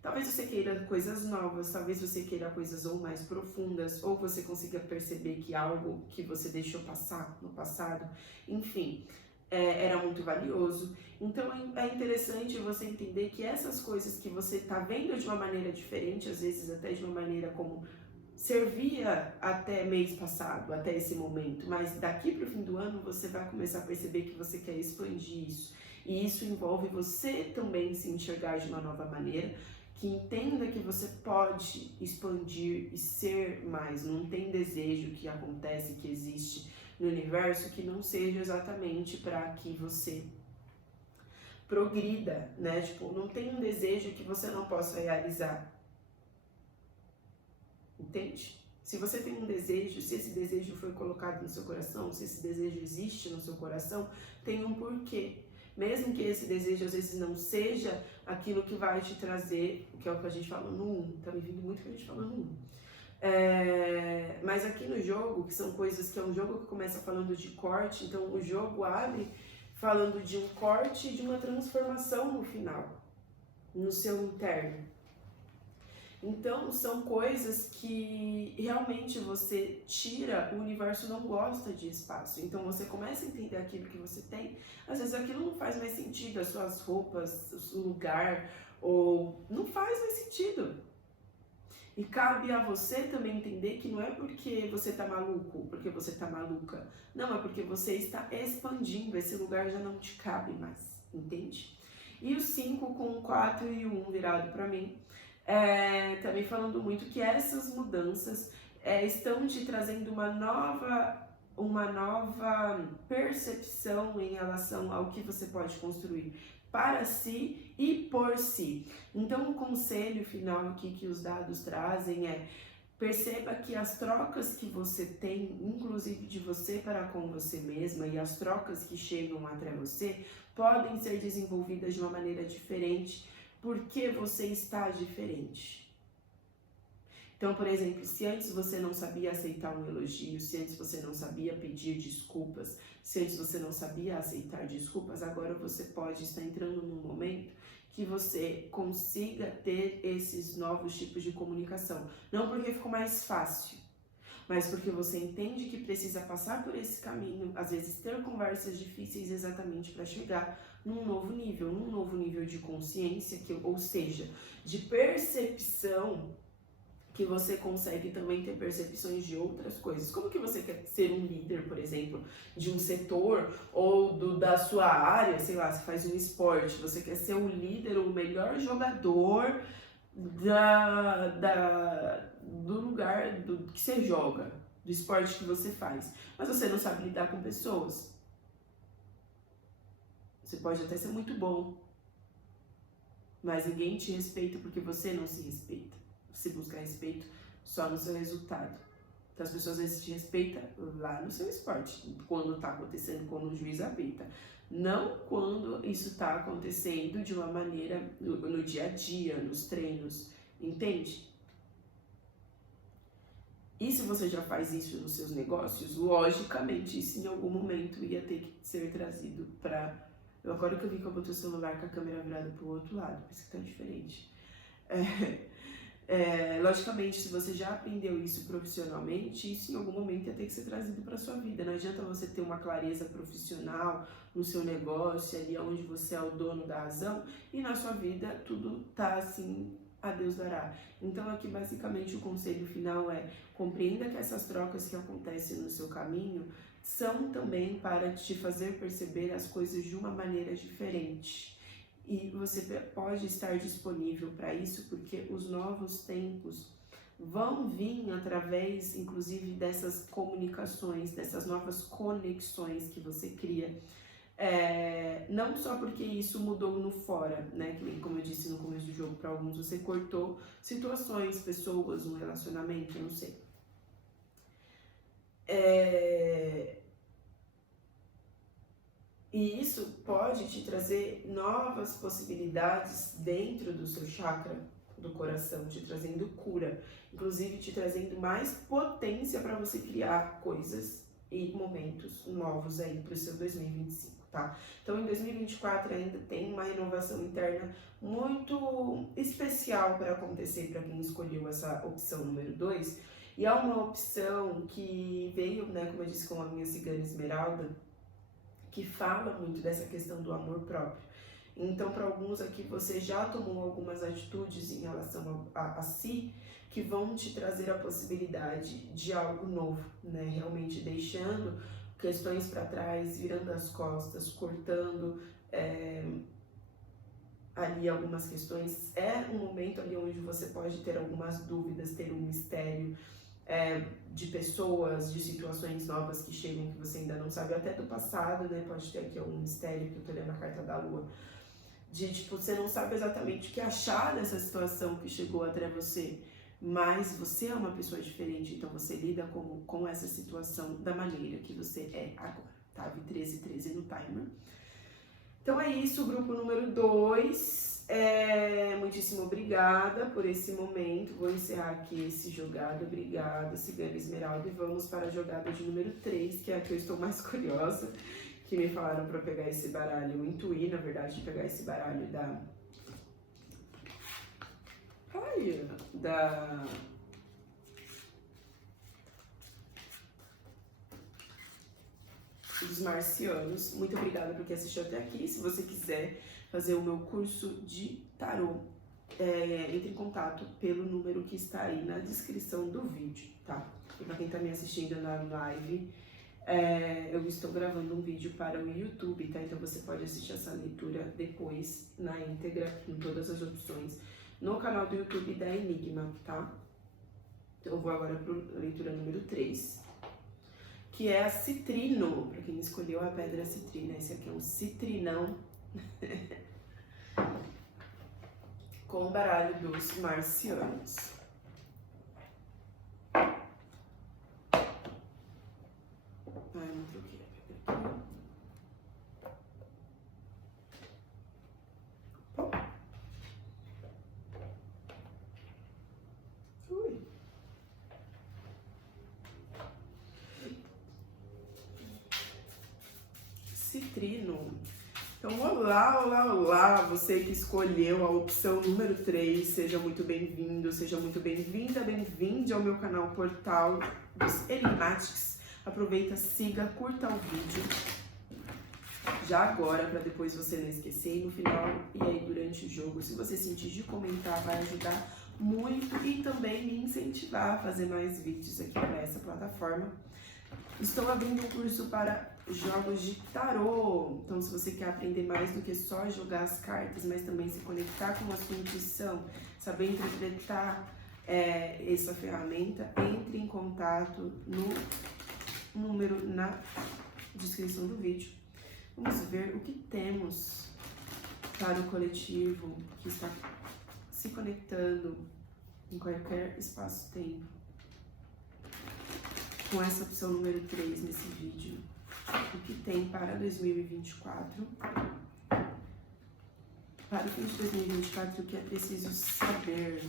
Talvez você queira coisas novas, talvez você queira coisas ou mais profundas, ou você consiga perceber que algo que você deixou passar no passado, enfim, era muito valioso. Então é interessante você entender que essas coisas que você está vendo de uma maneira diferente, às vezes até de uma maneira como servia até mês passado, até esse momento, mas daqui para o fim do ano você vai começar a perceber que você quer expandir isso. E isso envolve você também se enxergar de uma nova maneira, que entenda que você pode expandir e ser mais. Não tem desejo que acontece, que existe no universo que não seja exatamente para que você progrida, né? Tipo, não tem um desejo que você não possa realizar. Entende? Se você tem um desejo, se esse desejo foi colocado no seu coração, se esse desejo existe no seu coração, tem um porquê. Mesmo que esse desejo às vezes não seja aquilo que vai te trazer, que é o que a gente falou no 1, tá me vindo muito o que a gente falou no 1. Mas aqui no jogo, que são coisas que é um jogo que começa falando de corte, então o jogo abre falando de um corte e de uma transformação no final, no seu interno. Então, são coisas que realmente você tira, o universo não gosta de espaço. Então, você começa a entender aquilo que você tem. Às vezes, aquilo não faz mais sentido, as suas roupas, o lugar, ou não faz mais sentido. E cabe a você também entender que não é porque você tá maluco, porque você tá maluca. Não, é porque você está expandindo, esse lugar já não te cabe mais, entende? E o 5 com o 4 e o 1 virado para mim, também falando muito que essas mudanças estão te trazendo uma nova percepção em relação ao que você pode construir para si e por si. Então, o conselho final aqui que os dados trazem é: perceba que as trocas que você tem, inclusive de você para com você mesma, e as trocas que chegam até você, podem ser desenvolvidas de uma maneira diferente, porque você está diferente. Então, por exemplo, se antes você não sabia aceitar um elogio, se antes você não sabia pedir desculpas, se antes você não sabia aceitar desculpas, agora você pode estar entrando num momento que você consiga ter esses novos tipos de comunicação. Não porque ficou mais fácil, mas porque você entende que precisa passar por esse caminho, às vezes ter conversas difíceis exatamente para chegar num novo nível de consciência, ou seja, de percepção, que você consegue também ter percepções de outras coisas. Como que você quer ser um líder, por exemplo, de um setor ou da sua área, sei lá, você faz um esporte, você quer ser o líder, o melhor jogador do lugar que você joga, do esporte que você faz, mas você não sabe lidar com pessoas. Você pode até ser muito bom, mas ninguém te respeita porque você não se respeita. Você busca respeito só no seu resultado. Então as pessoas às vezes te respeitam lá no seu esporte, quando tá acontecendo, quando o juiz apita. Não quando isso tá acontecendo de uma maneira no dia a dia, nos treinos, entende? E se você já faz isso nos seus negócios, logicamente isso em algum momento ia ter que ser trazido para... Agora que eu vi que eu botei o celular com a câmera virada pro outro lado, por isso que tá diferente. Logicamente, se você já aprendeu isso profissionalmente, isso em algum momento ia ter que ser trazido para sua vida. Não adianta você ter uma clareza profissional no seu negócio, ali onde você é o dono da razão, e na sua vida tudo tá assim, a Deus dará. Então aqui basicamente o conselho final é: compreenda que essas trocas que acontecem no seu caminho são também para te fazer perceber as coisas de uma maneira diferente. E você pode estar disponível para isso, porque os novos tempos vão vir através, inclusive, dessas comunicações, dessas novas conexões que você cria. Não só porque isso mudou no fora, né? Que nem como eu disse no começo do jogo, para alguns você cortou situações, pessoas, um relacionamento, eu não sei. E isso pode te trazer novas possibilidades dentro do seu chakra do coração, te trazendo cura, inclusive te trazendo mais potência para você criar coisas e momentos novos aí para o seu 2025, tá? Então, em 2024 ainda tem uma renovação interna muito especial para acontecer para quem escolheu essa opção número 2, e é uma opção que veio, né, como eu disse, com a minha cigana esmeralda, que fala muito dessa questão do amor próprio. Então, para alguns aqui, você já tomou algumas atitudes em relação a si, que vão te trazer a possibilidade de algo novo, né? Realmente deixando questões para trás, virando as costas, cortando ali algumas questões. É um momento ali onde você pode ter algumas dúvidas, ter um mistério, de pessoas, de situações novas que chegam que você ainda não sabe, até do passado, né? Pode ter aqui algum mistério, que eu tô lendo a carta da lua, de tipo, você não sabe exatamente o que achar dessa situação que chegou até você, mas você é uma pessoa diferente, então você lida com essa situação da maneira que você é agora, tá? 13 no timer. Então é isso, grupo número 2. Muitíssimo obrigada por esse momento. Vou encerrar aqui esse jogado. Obrigada, Cigana Esmeralda. E vamos para a jogada de número 3, que é a que eu estou mais curiosa. Que me falaram para pegar esse baralho. Eu intuí, na verdade, de pegar esse baralho dos marcianos. Muito obrigada por quem assistiu até aqui. Se você quiser fazer o meu curso de tarô, entre em contato pelo número que está aí na descrição do vídeo, tá? E para quem tá me assistindo na live, eu estou gravando um vídeo para o YouTube, tá? Então você pode assistir essa leitura depois, na íntegra, em todas as opções, no canal do YouTube da Enigma, tá? Então eu vou agora para a leitura número 3. Que é a citrino, para quem escolheu a pedra citrina. Esse aqui é um citrinão com o baralho dos marcianos. Ai, não troquei a pedra aqui. Bom, citrino. Então, olá, olá, olá, você que escolheu a opção número 3, seja muito bem-vindo, seja muito bem-vinda, bem-vinde ao meu canal Portal dos Enigmatics. Aproveita, siga, curta o vídeo já agora, para depois você não esquecer, e no final e aí durante o jogo, se você sentir de comentar, vai ajudar muito e também me incentivar a fazer mais vídeos aqui para essa plataforma. Estou abrindo um curso para jogos de tarô, então se você quer aprender mais do que só jogar as cartas, mas também se conectar com a sua intuição, saber interpretar essa ferramenta, entre em contato no número na descrição do vídeo. Vamos ver o que temos para o coletivo que está se conectando em qualquer espaço-tempo com essa opção número 3 nesse vídeo. O que tem para 2024? Para o fim de 2024, o que é preciso saber?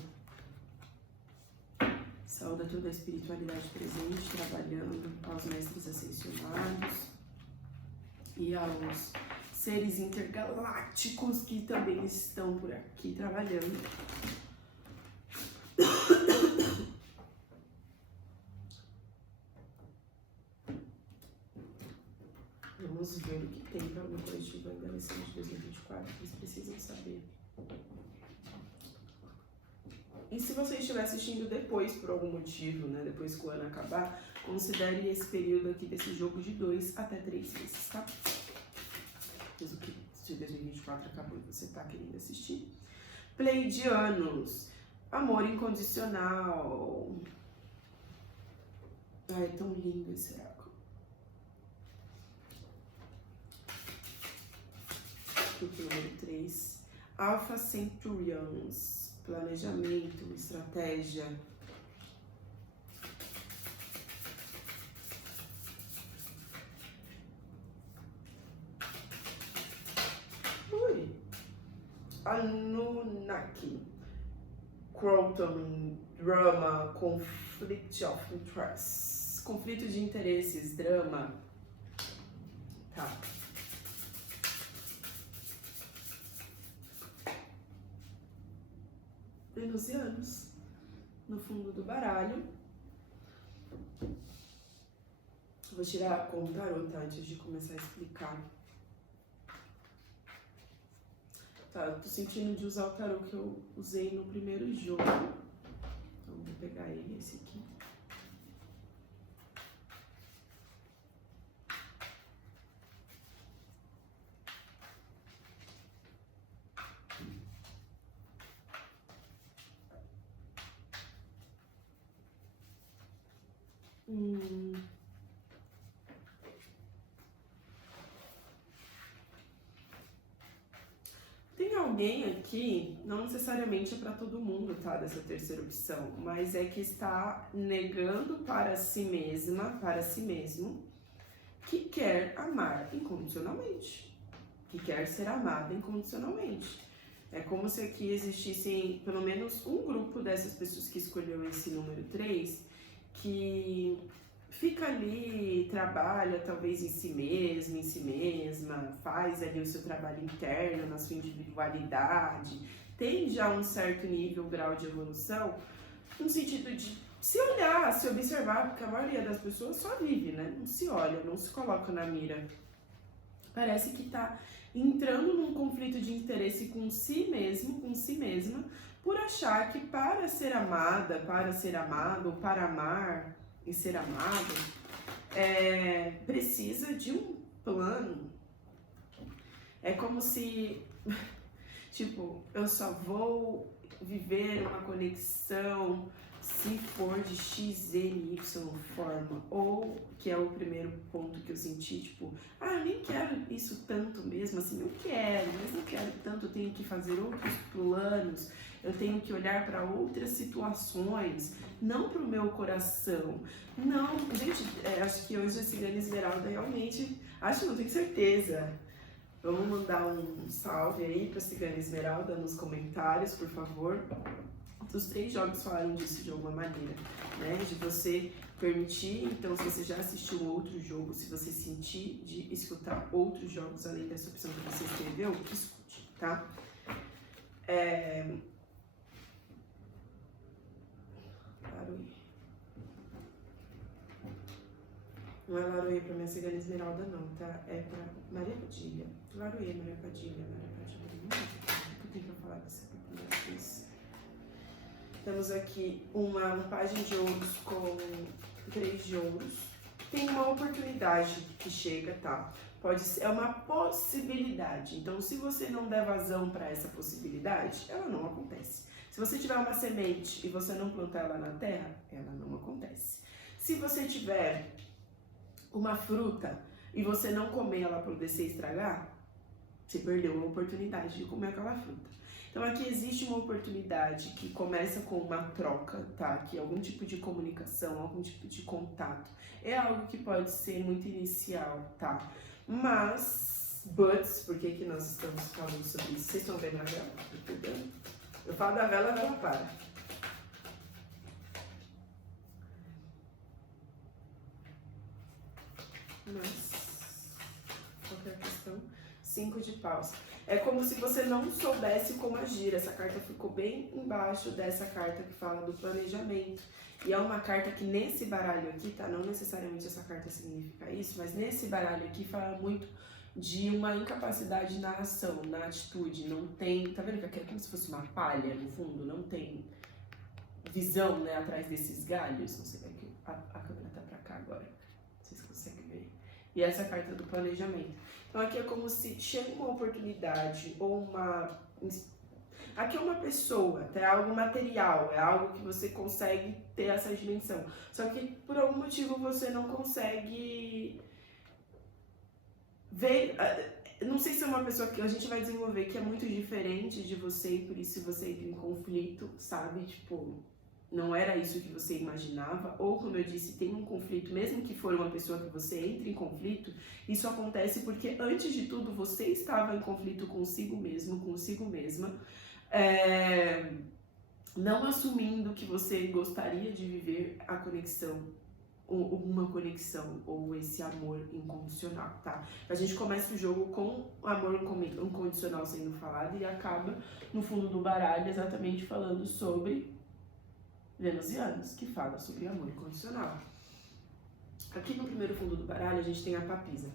Saúde a toda a espiritualidade presente, trabalhando aos mestres ascensionados e aos seres intergalácticos que também estão por aqui trabalhando. Vamos ver o que tem para o meu coletivo ainda nesse ano de 2024, que eles precisam saber. E se você estiver assistindo depois, por algum motivo, né, depois que o ano acabar, considere esse período aqui desse jogo de 2 até 3 meses, tá? Mas o que de 2024 acabou e você tá querendo assistir. Pleiadianos, amor incondicional. Ai, é tão lindo esse oráculo. Grupo número 3, Alpha Centurions, planejamento, estratégia. Ui. Anunnaki, Croton, drama, conflict of interest, conflito de interesses, drama. Tá. Venusianos no fundo do baralho. Vou tirar com o tarô, tá? Antes de começar a explicar. Tá, eu tô sentindo de usar o tarô que eu usei no primeiro jogo. Então vou pegar ele, esse aqui. Tem alguém aqui, não necessariamente é para todo mundo, tá, dessa terceira opção, mas é que está negando para si mesma, para si mesmo, que quer amar incondicionalmente, que quer ser amada incondicionalmente. É como se aqui existissem pelo menos um grupo dessas pessoas que escolheu esse número 3, que fica ali, trabalha talvez em si mesmo, em si mesma, faz ali o seu trabalho interno, na sua individualidade, tem já um certo nível, grau de evolução, no sentido de se olhar, se observar, porque a maioria das pessoas só vive, né? Não se olha, não se coloca na mira. Parece que tá entrando num conflito de interesse com si mesmo, com si mesma, por achar que para ser amada, para ser amado, ou para amar e ser amado, precisa de um plano. É como se, tipo, eu só vou viver uma conexão se for de X, N, Y forma. Ou, que é o primeiro ponto que eu senti, tipo, eu nem quero isso tanto mesmo, assim, eu quero, mas não quero tanto, eu tenho que fazer outros planos, eu tenho que olhar para outras situações, não para o meu coração. Não, gente, acho que hoje a Cigana Esmeralda realmente, não tenho certeza. Vamos mandar um salve aí para a Cigana Esmeralda nos comentários, por favor. Os 3 jogos falaram disso de alguma maneira, né? De você permitir, então, se você já assistiu outro jogo, se você sentir de escutar outros jogos além dessa opção que você escreveu, escute, tá? Laroie. Não é Laroie pra minha cigana Esmeralda, não, tá? É pra Maria Padilha. Laroie, Maria Padilha. O que eu falar dessa primeira vez? Temos aqui uma página de ouros com 3 de ouros. Tem uma oportunidade que chega, tá? Pode ser, é uma possibilidade. Então, se você não der vazão para essa possibilidade, ela não acontece. Se você tiver uma semente e você não plantar ela na terra, ela não acontece. Se você tiver uma fruta e você não comer ela para descer e estragar, você perdeu a oportunidade de comer aquela fruta. Então aqui existe uma oportunidade que começa com uma troca, tá? Que é algum tipo de comunicação, algum tipo de contato. É algo que pode ser muito inicial, tá? Mas, por que nós estamos falando sobre isso? Vocês estão vendo a vela? Eu falo da vela, a vela para. Mas, qualquer questão, 5 de paus. É como se você não soubesse como agir. Essa carta ficou bem embaixo dessa carta que fala do planejamento. E é uma carta que nesse baralho aqui, tá? Não necessariamente essa carta significa isso, mas nesse baralho aqui fala muito de uma incapacidade na ação, na atitude. Não tem, tá vendo que aqui é como se fosse uma palha no fundo, não tem visão, né, atrás desses galhos. Não sei, é que a câmera tá pra cá agora, vocês conseguem ver. E essa carta do planejamento. Então aqui é como se chega uma oportunidade ou uma... Aqui é uma pessoa, é algo material, é algo que você consegue ter essa dimensão. Só que por algum motivo você não consegue ver... Não sei se é uma pessoa que a gente vai desenvolver que é muito diferente de você e por isso você entra em conflito, sabe? Tipo, não era isso que você imaginava, ou como eu disse, tem um conflito, mesmo que for uma pessoa que você entre em conflito, isso acontece porque antes de tudo você estava em conflito consigo mesmo, consigo mesma, não assumindo que você gostaria de viver a conexão, uma conexão ou esse amor incondicional, tá? A gente começa o jogo com o amor incondicional sendo falado e acaba no fundo do baralho exatamente falando sobre venusianos, que fala sobre amor incondicional. Aqui no primeiro fundo do baralho a gente tem a papisa.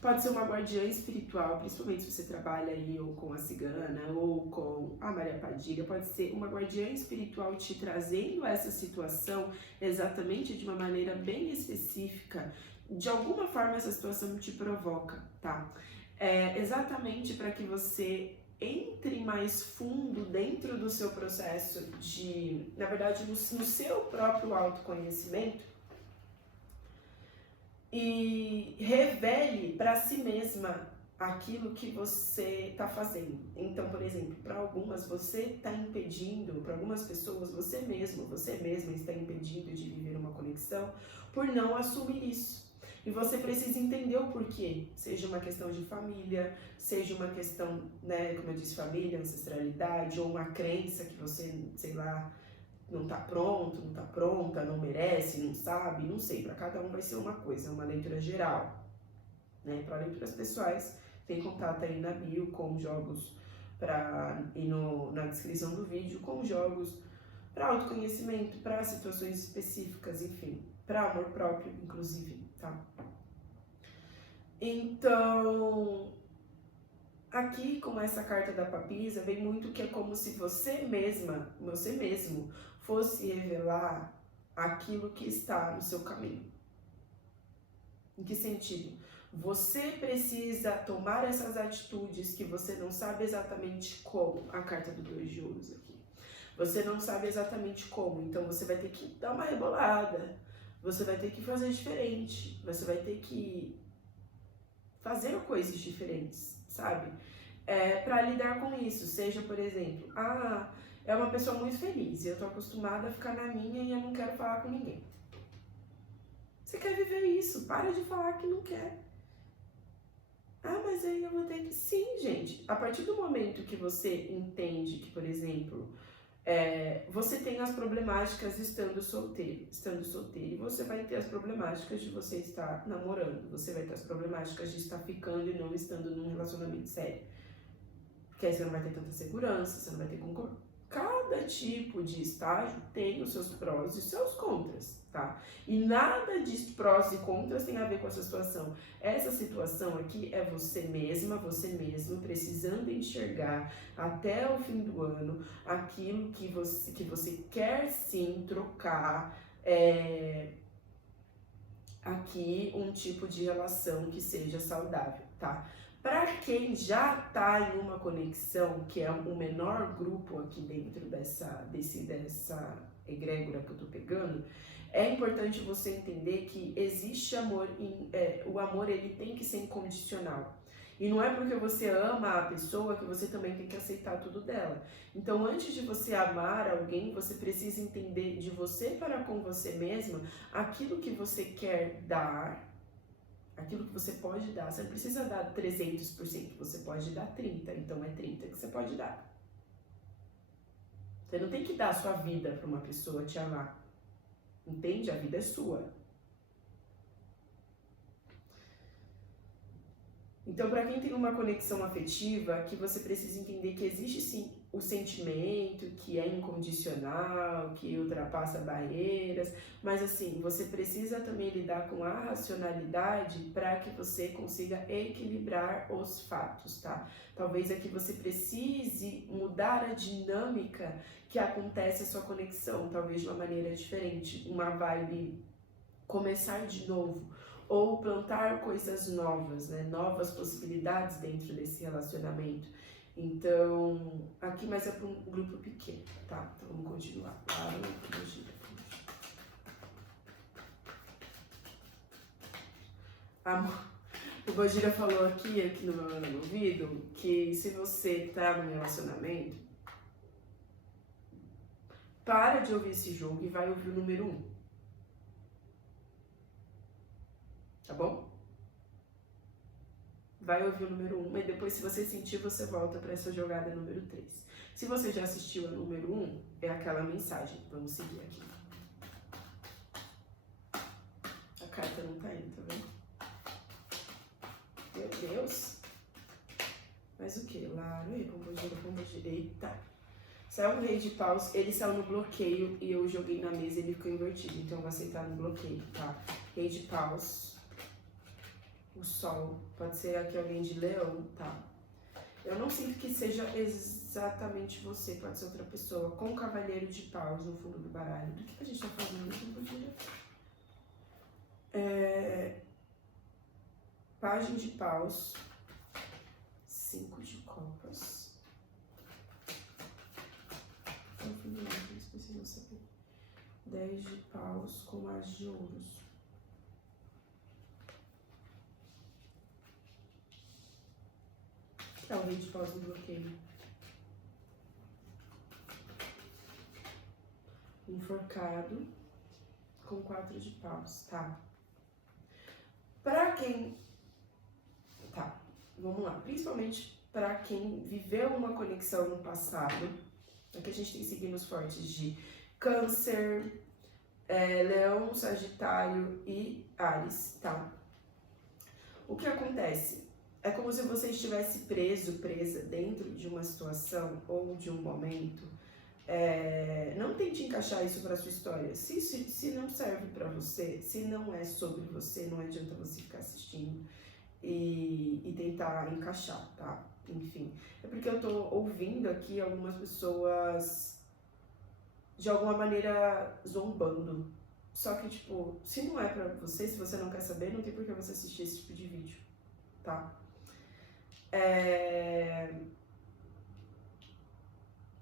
Pode ser uma guardiã espiritual, principalmente se você trabalha aí ou com a cigana ou com a Maria Padilha, pode ser uma guardiã espiritual te trazendo essa situação exatamente de uma maneira bem específica. De alguma forma essa situação te provoca, tá? Exatamente para que você entre mais fundo dentro do seu processo de, na verdade, no seu próprio autoconhecimento e revele para si mesma aquilo que você está fazendo. Então, por exemplo, para algumas você está impedindo, para algumas pessoas você mesma está impedindo de viver uma conexão por não assumir isso. E você precisa entender o porquê, seja uma questão de família, seja uma questão, né, como eu disse, família, ancestralidade, ou uma crença que você, sei lá, não tá pronto, não tá pronta, não merece, não sabe, não sei, para cada um vai ser uma coisa, uma leitura geral, né, para leituras pessoais, tem contato aí na bio com jogos e na descrição do vídeo, com jogos para autoconhecimento, para situações específicas, enfim, para amor próprio, inclusive, tá? Então, aqui com essa carta da papisa, vem muito que é como se você mesmo, fosse revelar aquilo que está no seu caminho. Em que sentido? Você precisa tomar essas atitudes que você não sabe exatamente como, a carta do 2 de ouros aqui. Você não sabe exatamente como, então você vai ter que dar uma rebolada, você vai ter que fazer diferente, você vai ter que fazer coisas diferentes, sabe? Para lidar com isso, seja, por exemplo, é uma pessoa muito feliz e eu tô acostumada a ficar na minha e eu não quero falar com ninguém. Você quer viver isso, para de falar que não quer. Mas aí eu vou ter que... Sim, gente, a partir do momento que você entende que, por exemplo, Você tem as problemáticas estando solteiro. Estando solteiro, você vai ter as problemáticas de você estar namorando. Você vai ter as problemáticas de estar ficando e não estando num relacionamento sério. Porque aí você não vai ter tanta segurança, você não vai ter concorrência. Cada tipo de estágio tem os seus prós e os seus contras, tá? E nada de prós e contras tem a ver com essa situação. Essa situação aqui é você mesma, você mesmo, precisando enxergar até o fim do ano aquilo que você quer sim trocar, aqui um tipo de relação que seja saudável, tá? Para quem já tá em uma conexão, que é o menor grupo aqui dentro dessa egrégora que eu tô pegando, é importante você entender que existe amor, o amor ele tem que ser incondicional. E não é porque você ama a pessoa que você também tem que aceitar tudo dela. Então, antes de você amar alguém, você precisa entender de você para com você mesma aquilo que você quer dar, aquilo que você pode dar. Você não precisa dar 300%, você pode dar 30%, então é 30% que você pode dar. Você não tem que dar a sua vida para uma pessoa te amar. Entende? A vida é sua. Então, para quem tem uma conexão afetiva, que você precisa entender que existe sim o sentimento, que é incondicional, que ultrapassa barreiras, mas assim, você precisa também lidar com a racionalidade para que você consiga equilibrar os fatos, tá? Talvez aqui você precise mudar a dinâmica que acontece a sua conexão, talvez de uma maneira diferente, uma vibe começar de novo, ou plantar coisas novas, né? Novas possibilidades dentro desse relacionamento. Então, aqui mais é para um grupo pequeno, tá? Então vamos continuar. O Bojira falou aqui no meu ouvido, que se você tá num relacionamento, para de ouvir esse jogo e vai ouvir o número 1. Tá bom? Vai ouvir o número 1 e depois, se você sentir, você volta para essa jogada número 3. Se você já assistiu a número 1, é aquela mensagem. Vamos seguir aqui. A carta não tá indo, tá vendo? Meu Deus! Mas o que? Lá, pombogira. Eita! Saiu um rei de paus, ele saiu no bloqueio e eu joguei na mesa e ele ficou invertido. Então eu vou aceitar no bloqueio, tá? Rei de paus. O sol, pode ser aqui alguém de leão, tá? Eu não sinto que seja exatamente você, pode ser outra pessoa, com o cavaleiro de paus no fundo do baralho. Do que a gente tá fazendo aqui? Página de paus, 5 de copas. Eles precisam saber. 10 de paus com as de ouros. É o rei de paus no bloqueio. Enforcado com 4 de paus, tá? Pra quem... Tá, vamos lá. Principalmente pra quem viveu uma conexão no passado. Aqui a gente tem signos fortes de Câncer, Leão, Sagitário e Áries, tá? O que acontece? É como se você estivesse presa dentro de uma situação ou de um momento. Não tente encaixar isso para sua história. Se não serve para você, se não é sobre você, não adianta você ficar assistindo e tentar encaixar, tá? Enfim, é porque eu tô ouvindo aqui algumas pessoas de alguma maneira zombando. Só que, tipo, se não é pra você, se você não quer saber, não tem por que você assistir esse tipo de vídeo, tá?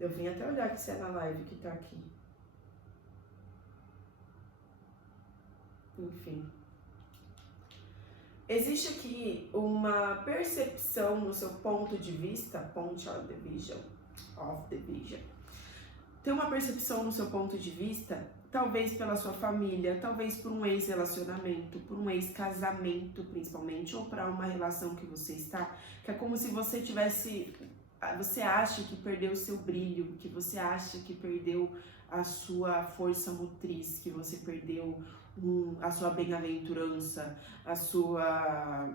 Eu vim até olhar que se é na live que tá aqui. Enfim. Existe aqui uma percepção no seu ponto de vista, point of the vision. Tem uma percepção no seu ponto de vista, talvez pela sua família, talvez por um ex-relacionamento, por um ex-casamento principalmente, ou para uma relação que você está, que é como se você tivesse você acha que perdeu o seu brilho, que você acha que perdeu a sua força motriz, que você perdeu a sua bem-aventurança, a sua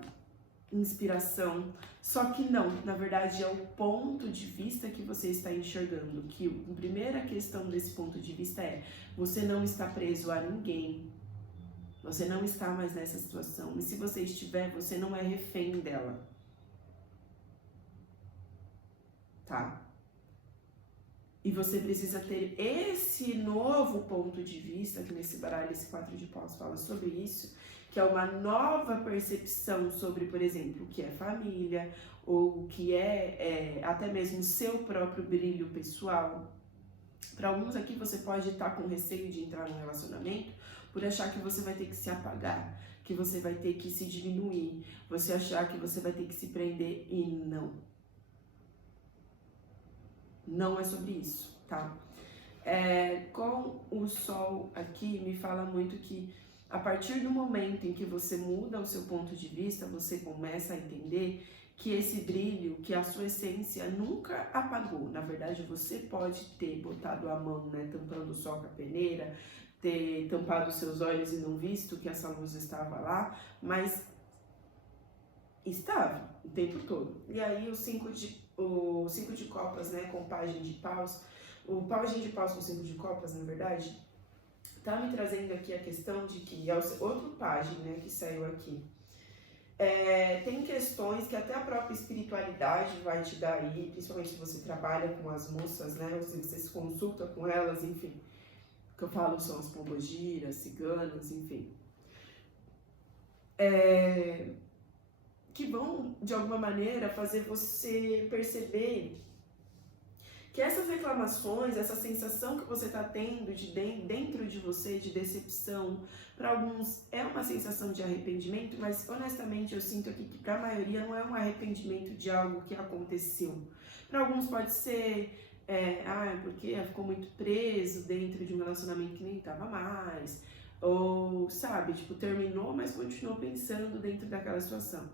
inspiração. Só que não, na verdade é o ponto de vista que você está enxergando, que a primeira questão desse ponto de vista é: você não está preso a ninguém, você não está mais nessa situação, e se você estiver, você não é refém dela, tá? E você precisa ter esse novo ponto de vista, que nesse baralho, esse 4 de paus fala sobre isso, que é uma nova percepção sobre, por exemplo, o que é família, ou o que é até mesmo o seu próprio brilho pessoal. Para alguns aqui você pode estar com receio de entrar num relacionamento por achar que você vai ter que se apagar, que você vai ter que se diminuir, você achar que você vai ter que se prender, e não. Não é sobre isso, tá? Com o sol aqui, me fala muito que a partir do momento em que você muda o seu ponto de vista, você começa a entender que esse brilho, que a sua essência nunca apagou. Na verdade, você pode ter botado a mão, né, tampando o sol com a peneira, ter tampado os seus olhos e não visto que essa luz estava lá, mas estava o tempo todo. E aí o 5 de copas, né, com pajem de paus, o pajem de paus com 5 de copas, na verdade, tá me trazendo aqui a questão de que é outro pajem, né, que saiu aqui. Tem questões que até a própria espiritualidade vai te dar aí, principalmente se você trabalha com as moças, né, ou se você se consulta com elas, enfim. O que eu falo são as pombogiras, ciganas, enfim. Que vão, de alguma maneira, fazer você perceber que essas reclamações, essa sensação que você está tendo dentro de você, de decepção, para alguns é uma sensação de arrependimento, mas honestamente eu sinto aqui que para a maioria não é um arrependimento de algo que aconteceu. Para alguns pode ser, porque ficou muito preso dentro de um relacionamento que nem estava mais, ou, sabe, tipo, terminou, mas continuou pensando dentro daquela situação.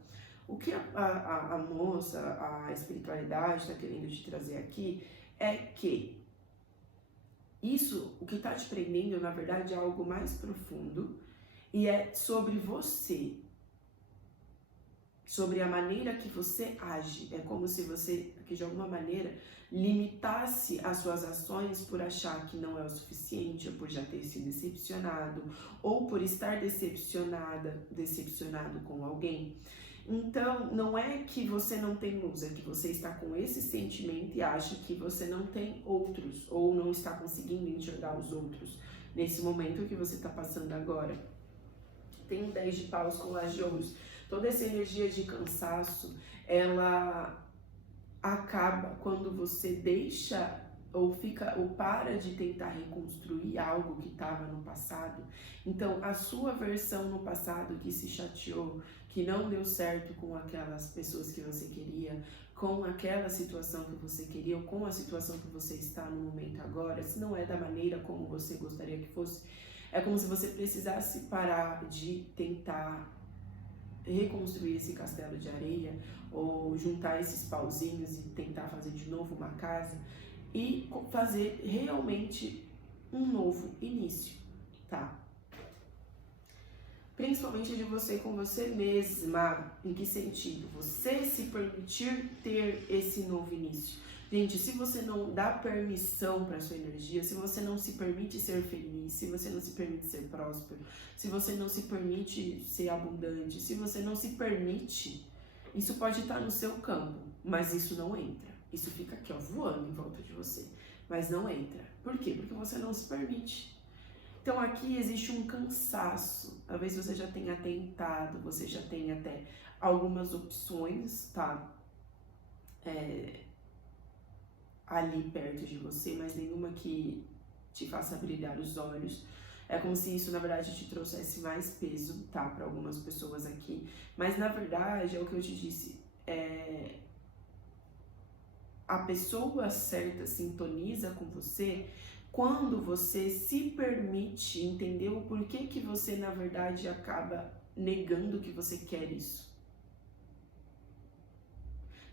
O que a moça, a espiritualidade está querendo te trazer aqui é que isso, o que está te prendendo, na verdade, é algo mais profundo e é sobre você, sobre a maneira que você age. É como se você, que de alguma maneira, limitasse as suas ações por achar que não é o suficiente, ou por já ter se decepcionado, ou por estar decepcionado com alguém. Então, não é que você não tem luz, é que você está com esse sentimento e acha que você não tem outros, ou não está conseguindo enxergar os outros nesse momento que você está passando agora. Tem um 10 de paus com as de ouros. Toda essa energia de cansaço, ela acaba quando você deixa ou para de tentar reconstruir algo que estava no passado. Então, a sua versão no passado que se chateou, que não deu certo com aquelas pessoas que você queria, com aquela situação que você queria, ou com a situação que você está no momento agora, se não é da maneira como você gostaria que fosse, é como se você precisasse parar de tentar reconstruir esse castelo de areia, ou juntar esses pauzinhos e tentar fazer de novo uma casa, e fazer realmente um novo início, tá? Principalmente de você com você mesma. Em que sentido? Você se permitir ter esse novo início. Gente, se você não dá permissão para sua energia, se você não se permite ser feliz, se você não se permite ser próspero, se você não se permite ser abundante, se você não se permite, isso pode estar no seu campo, mas isso não entra. Isso fica aqui, ó, voando em volta de você, mas não entra. Por quê? Porque você não se permite. Então aqui existe um cansaço. Talvez você já tenha tentado, você já tenha até algumas opções, tá? Ali perto de você, mas nenhuma que te faça brilhar os olhos. É como se isso, na verdade, te trouxesse mais peso, tá? Para algumas pessoas aqui. Mas, na verdade, é o que eu te disse. A pessoa certa sintoniza com você quando você se permite entender o porquê que você, na verdade, acaba negando que você quer isso.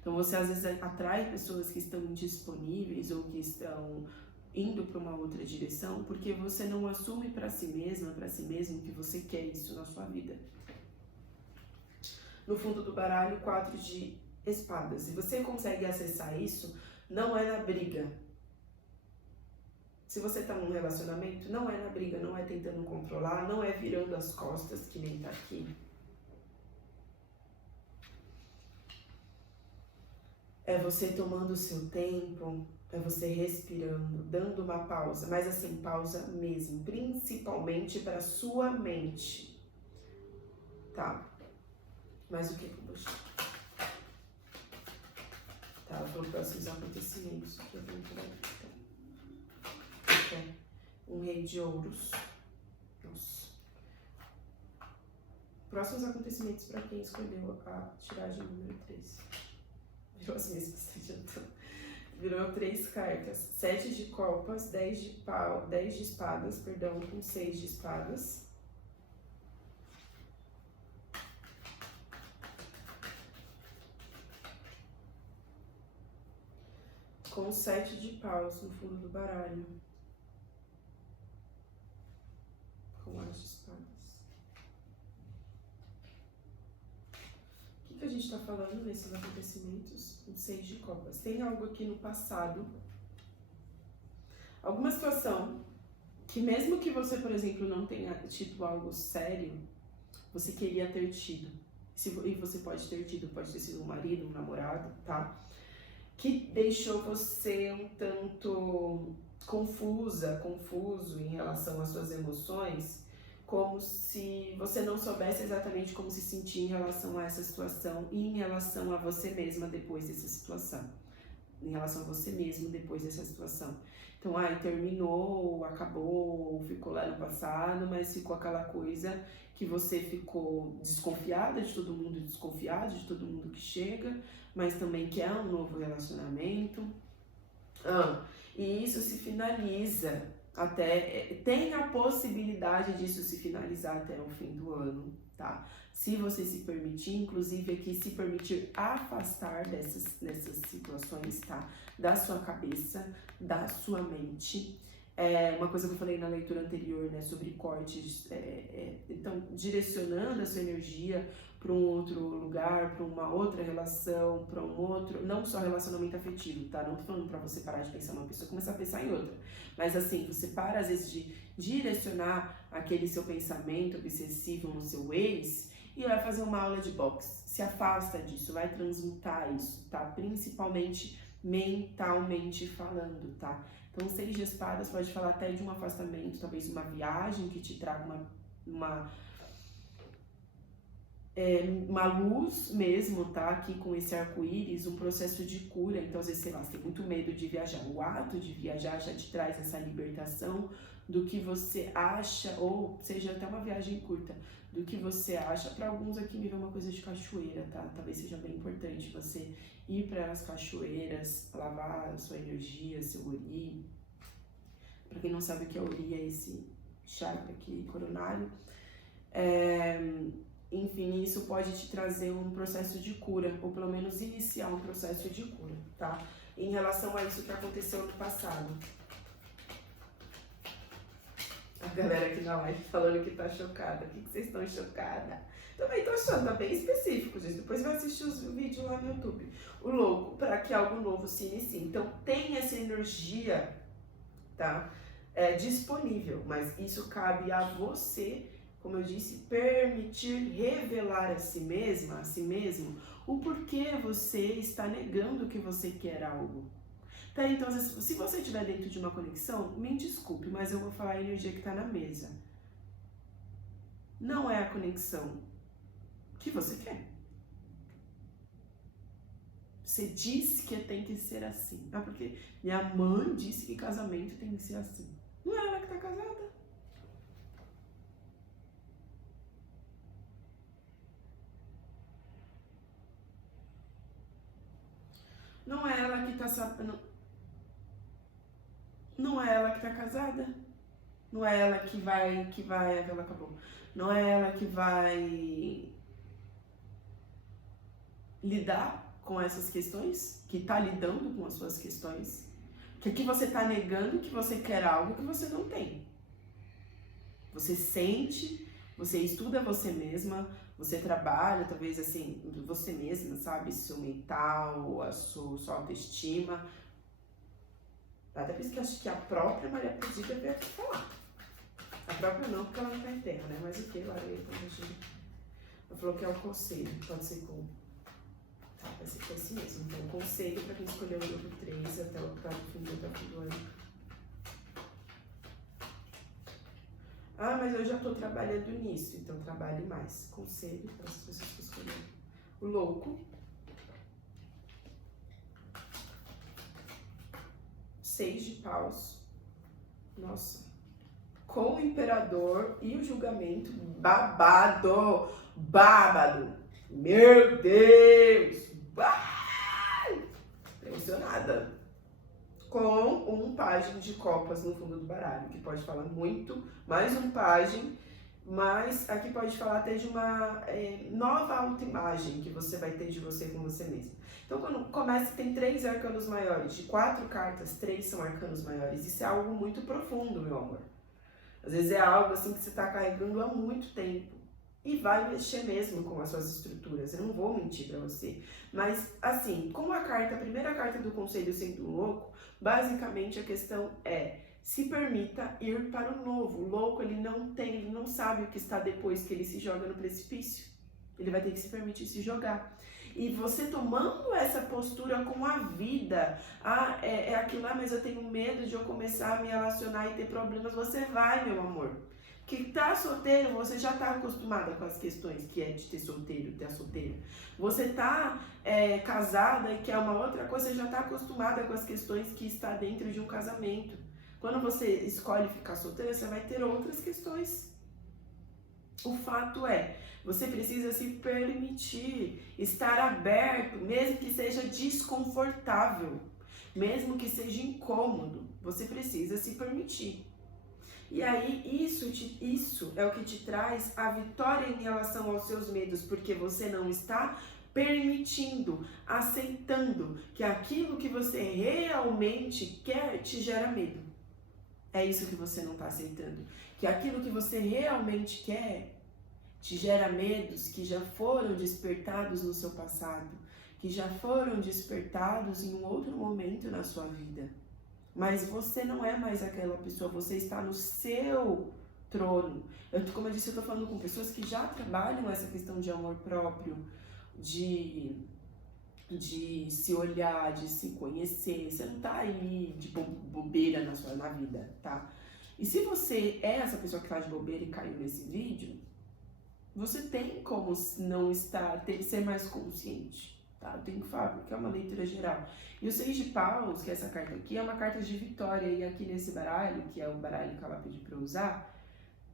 Então você às vezes atrai pessoas que estão indisponíveis ou que estão indo para uma outra direção porque você não assume para si mesma, para si mesmo que você quer isso na sua vida. No fundo do baralho, 4 de espadas. Se você consegue acessar isso, não é na briga. Se você tá num relacionamento, não é na briga, não é tentando controlar, não é virando as costas, que nem tá aqui. É você tomando o seu tempo, é você respirando, dando uma pausa, mas assim, pausa mesmo, principalmente para sua mente. Tá? Mais o que eu vou deixar? Tá, ela falou próximos acontecimentos. Aqui eu vou entrar aqui. Um rei de ouros. Nossa. Próximos acontecimentos para quem escolheu a tiragem número 3. Virou as mesmas, tá adiantando. Virou 3 cartas. 7 de copas, 10 de pau, 10 de espadas, perdão, com 6 de espadas. Com 7 de paus no fundo do baralho. Com as de espadas. O que a gente está falando nesses acontecimentos? Com 6 de copas. Tem algo aqui no passado, alguma situação que mesmo que você, por exemplo, não tenha tido algo sério, você queria ter tido. E você pode ter tido, pode ter sido um marido, um namorado, tá? Que deixou você um tanto confuso em relação às suas emoções, como se você não soubesse exatamente como se sentir em relação a essa situação e em relação a você mesma depois dessa situação. Em relação a você mesmo depois dessa situação. Então, terminou, acabou, ficou lá no passado, mas ficou aquela coisa que você ficou desconfiada de todo mundo, desconfiado de todo mundo que chega, mas também quer um novo relacionamento. E isso se finaliza tem a possibilidade disso se finalizar até o fim do ano, tá? Se você se permitir, inclusive aqui se permitir afastar dessas situações, tá? Da sua cabeça, da sua mente. Uma coisa que eu falei na leitura anterior, né, sobre cortes, então direcionando a sua energia para um outro lugar, para uma outra relação, para um outro, não só relacionamento afetivo, tá? Não tô falando para você parar de pensar numa pessoa e começar a pensar em outra, mas assim, você para às vezes de direcionar aquele seu pensamento obsessivo no seu ex e vai fazer uma aula de boxe, se afasta disso, vai transmutar isso, tá? Principalmente mentalmente falando, tá? Então, 6 de espadas pode falar até de um afastamento, talvez uma viagem que te traga uma luz mesmo, tá? Aqui com esse arco-íris, um processo de cura. Então, às vezes, sei lá, você tem muito medo de viajar. O ato de viajar já te traz essa libertação do que você acha, ou seja, até uma viagem curta, do que você acha. Para alguns aqui me vê uma coisa de cachoeira, tá? Talvez seja bem importante você ir para as cachoeiras, lavar a sua energia, seu ori. Para quem não sabe o que é ori, é esse chakra aqui coronário. Enfim, isso pode te trazer um processo de cura, ou pelo menos iniciar um processo de cura, tá? Em relação a isso que aconteceu no passado. A galera aqui na live falando que tá chocada. O que vocês estão chocada? Também tô achando, tá bem específico, gente. Depois vai assistir os vídeos lá no YouTube. O louco, para que algo novo se inicie. Então, tem essa energia, tá? Disponível, mas isso cabe a você, como eu disse, permitir revelar a si mesma, a si mesmo, o porquê você está negando que você quer algo. Tá, então, se você estiver dentro de uma conexão, me desculpe, mas eu vou falar a energia que está na mesa. Não é a conexão que você quer. Você disse que tem que ser assim. Porque minha mãe disse que casamento tem que ser assim. Não é ela que está casada. Não é ela que está sabendo. Não é ela que tá casada. Não é ela que vai, ela acabou. Não é ela que vai lidar com essas questões, que tá lidando com as suas questões, que aqui você tá negando que você quer algo que você não tem. Você sente, você estuda você mesma, você trabalha, talvez assim, você mesma, sabe? Seu mental, a sua autoestima. Até por isso que eu acho que a própria Maria Prodígia veio aqui falar. A própria não, porque ela não tá em terra, né? Mas o que? Ela falou que é o conselho, pode ser com... Tá, vai ser com esse mesmo. Então, o conselho pra quem escolheu o número 3 até o fim do ano. Ah, mas eu já tô trabalhando nisso, então trabalhe mais. Conselho para as pessoas que escolheram. O louco. 6 de paus. Nossa. Com o imperador e o julgamento. Babado. Bábado. Meu Deus. Impressionada. Com um pajem de copas no fundo do baralho, que pode falar muito, mais um pajem, mas aqui pode falar até de uma nova autoimagem que você vai ter de você com você mesmo. Então, quando começa, tem 3 arcanos maiores, de 4 cartas, 3 são arcanos maiores. Isso é algo muito profundo, meu amor. Às vezes é algo assim que você está carregando há muito tempo. E vai mexer mesmo com as suas estruturas, eu não vou mentir pra você. Mas, assim, com a primeira carta do conselho sendo louco, basicamente a questão é, se permita ir para o novo. O louco, ele não sabe o que está depois que ele se joga no precipício. Ele vai ter que se permitir se jogar. E você tomando essa postura com a vida, é aquilo lá, mas eu tenho medo de eu começar a me relacionar e ter problemas, você vai, meu amor. Que tá solteiro, você já tá acostumada com as questões que é de ter solteiro, ter solteiro. Você tá casada e quer uma outra coisa, você já tá acostumada com as questões que está dentro de um casamento. Quando você escolhe ficar solteira, você vai ter outras questões. O fato é, você precisa se permitir estar aberto, mesmo que seja desconfortável, mesmo que seja incômodo, você precisa se permitir. E aí, isso é o que te traz a vitória em relação aos seus medos, porque você não está permitindo, aceitando que aquilo que você realmente quer te gera medo. É isso que você não está aceitando. Que aquilo que você realmente quer te gera medos que já foram despertados no seu passado, que já foram despertados em um outro momento na sua vida. Mas você não é mais aquela pessoa, você está no seu trono. Como eu disse, eu estou falando com pessoas que já trabalham essa questão de amor próprio, de se olhar, de se conhecer. Você não está aí de bobeira na vida, tá? E se você é essa pessoa que está de bobeira e caiu nesse vídeo, você tem como não estar, ser mais consciente. Tá? Eu tenho que falar, porque é uma leitura geral. E o 6 de paus, que é essa carta aqui, é uma carta de vitória. E aqui nesse baralho, que é o baralho que ela pediu para eu usar,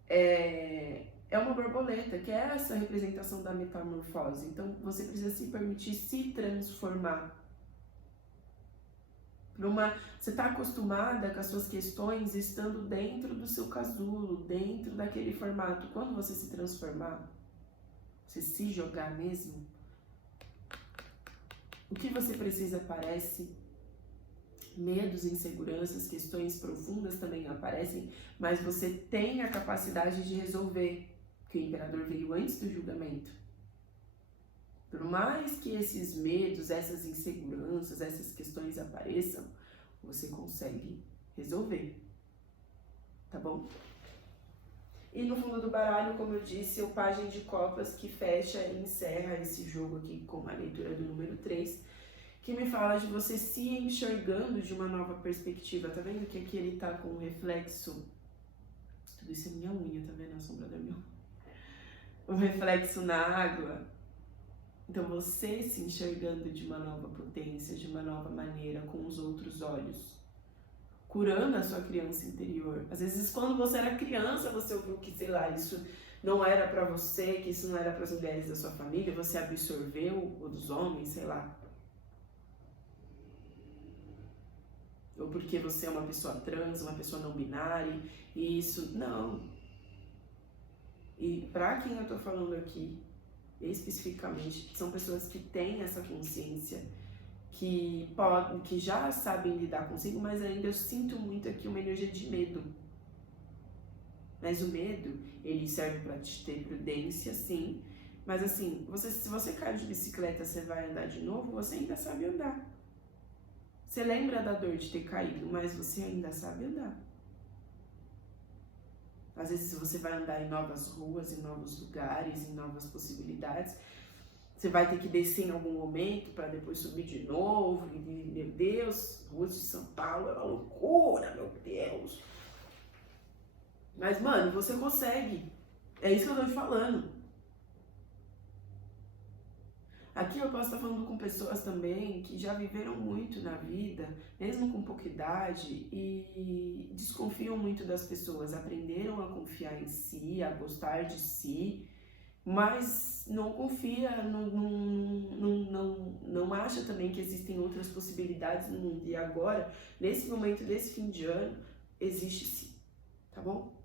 é uma borboleta, que é essa representação da metamorfose. Então, você precisa se permitir se transformar. Você está acostumada com as suas questões estando dentro do seu casulo, dentro daquele formato. Quando você se transformar, você se jogar mesmo, o que você precisa aparece, medos, inseguranças, questões profundas também aparecem, mas você tem a capacidade de resolver, que o imperador veio antes do julgamento. Por mais que esses medos, essas inseguranças, essas questões apareçam, você consegue resolver, tá bom? E no fundo do baralho, como eu disse, o pajem de copas que fecha e encerra esse jogo aqui com a leitura do número 3, que me fala de você se enxergando de uma nova perspectiva. Tá vendo que aqui ele tá com um reflexo? Tudo isso é minha unha, tá vendo? A sombra da minha unha. Um reflexo na água. Então você se enxergando de uma nova potência, de uma nova maneira, com os outros olhos. Curando a sua criança interior. Às vezes, quando você era criança, você ouviu que, sei lá, isso não era pra você, que isso não era para as mulheres da sua família, você absorveu, ou dos homens, sei lá. Ou porque você é uma pessoa trans, uma pessoa não binária, e isso, não. E pra quem eu tô falando aqui, especificamente, são pessoas que têm essa consciência, que já sabem lidar consigo, mas ainda eu sinto muito aqui uma energia de medo. Mas o medo, ele serve para te ter prudência, sim. Mas assim, se você caiu de bicicleta, você vai andar de novo, você ainda sabe andar. Você lembra da dor de ter caído, mas você ainda sabe andar. Às vezes você vai andar em novas ruas, em novos lugares, em novas possibilidades. Você vai ter que descer em algum momento para depois subir de novo. E, meu Deus, ruas de São Paulo é uma loucura, meu Deus. Mas, mano, você consegue. É isso que eu tô te falando. Aqui eu posso estar falando com pessoas também que já viveram muito na vida, mesmo com pouca idade, e desconfiam muito das pessoas, aprenderam a confiar em si, a gostar de si, mas não confia, não acha também que existem outras possibilidades no mundo. E agora, nesse momento, desse fim de ano, existe sim, tá bom?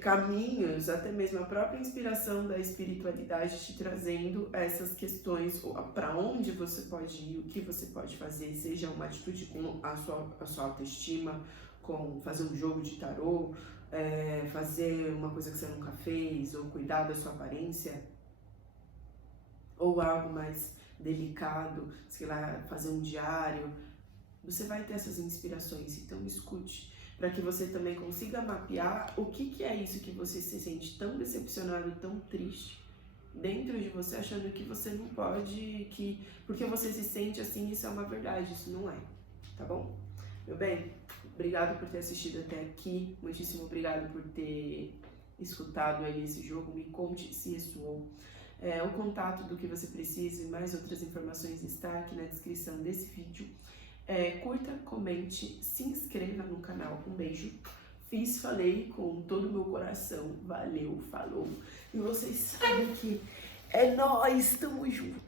Caminhos, até mesmo a própria inspiração da espiritualidade te trazendo essas questões, para onde você pode ir, o que você pode fazer, seja uma atitude com a sua autoestima, com fazer um jogo de tarô, fazer uma coisa que você nunca fez, ou cuidar da sua aparência, ou algo mais delicado, sei lá, fazer um diário. Você vai ter essas inspirações, então escute, para que você também consiga mapear o que é isso que você se sente tão decepcionado, tão triste dentro de você, achando que você não pode, que porque você se sente assim, isso é uma verdade, isso não é, tá bom? Meu bem, obrigado por ter assistido até aqui, muitíssimo obrigado por ter escutado aí esse jogo, me conte se ressoou. O contato do que você precisa e mais outras informações está aqui na descrição desse vídeo. Curta, comente, se inscreva no canal. Um beijo. Falei com todo o meu coração. Valeu, falou. E vocês sabem que é nóis, tamo junto.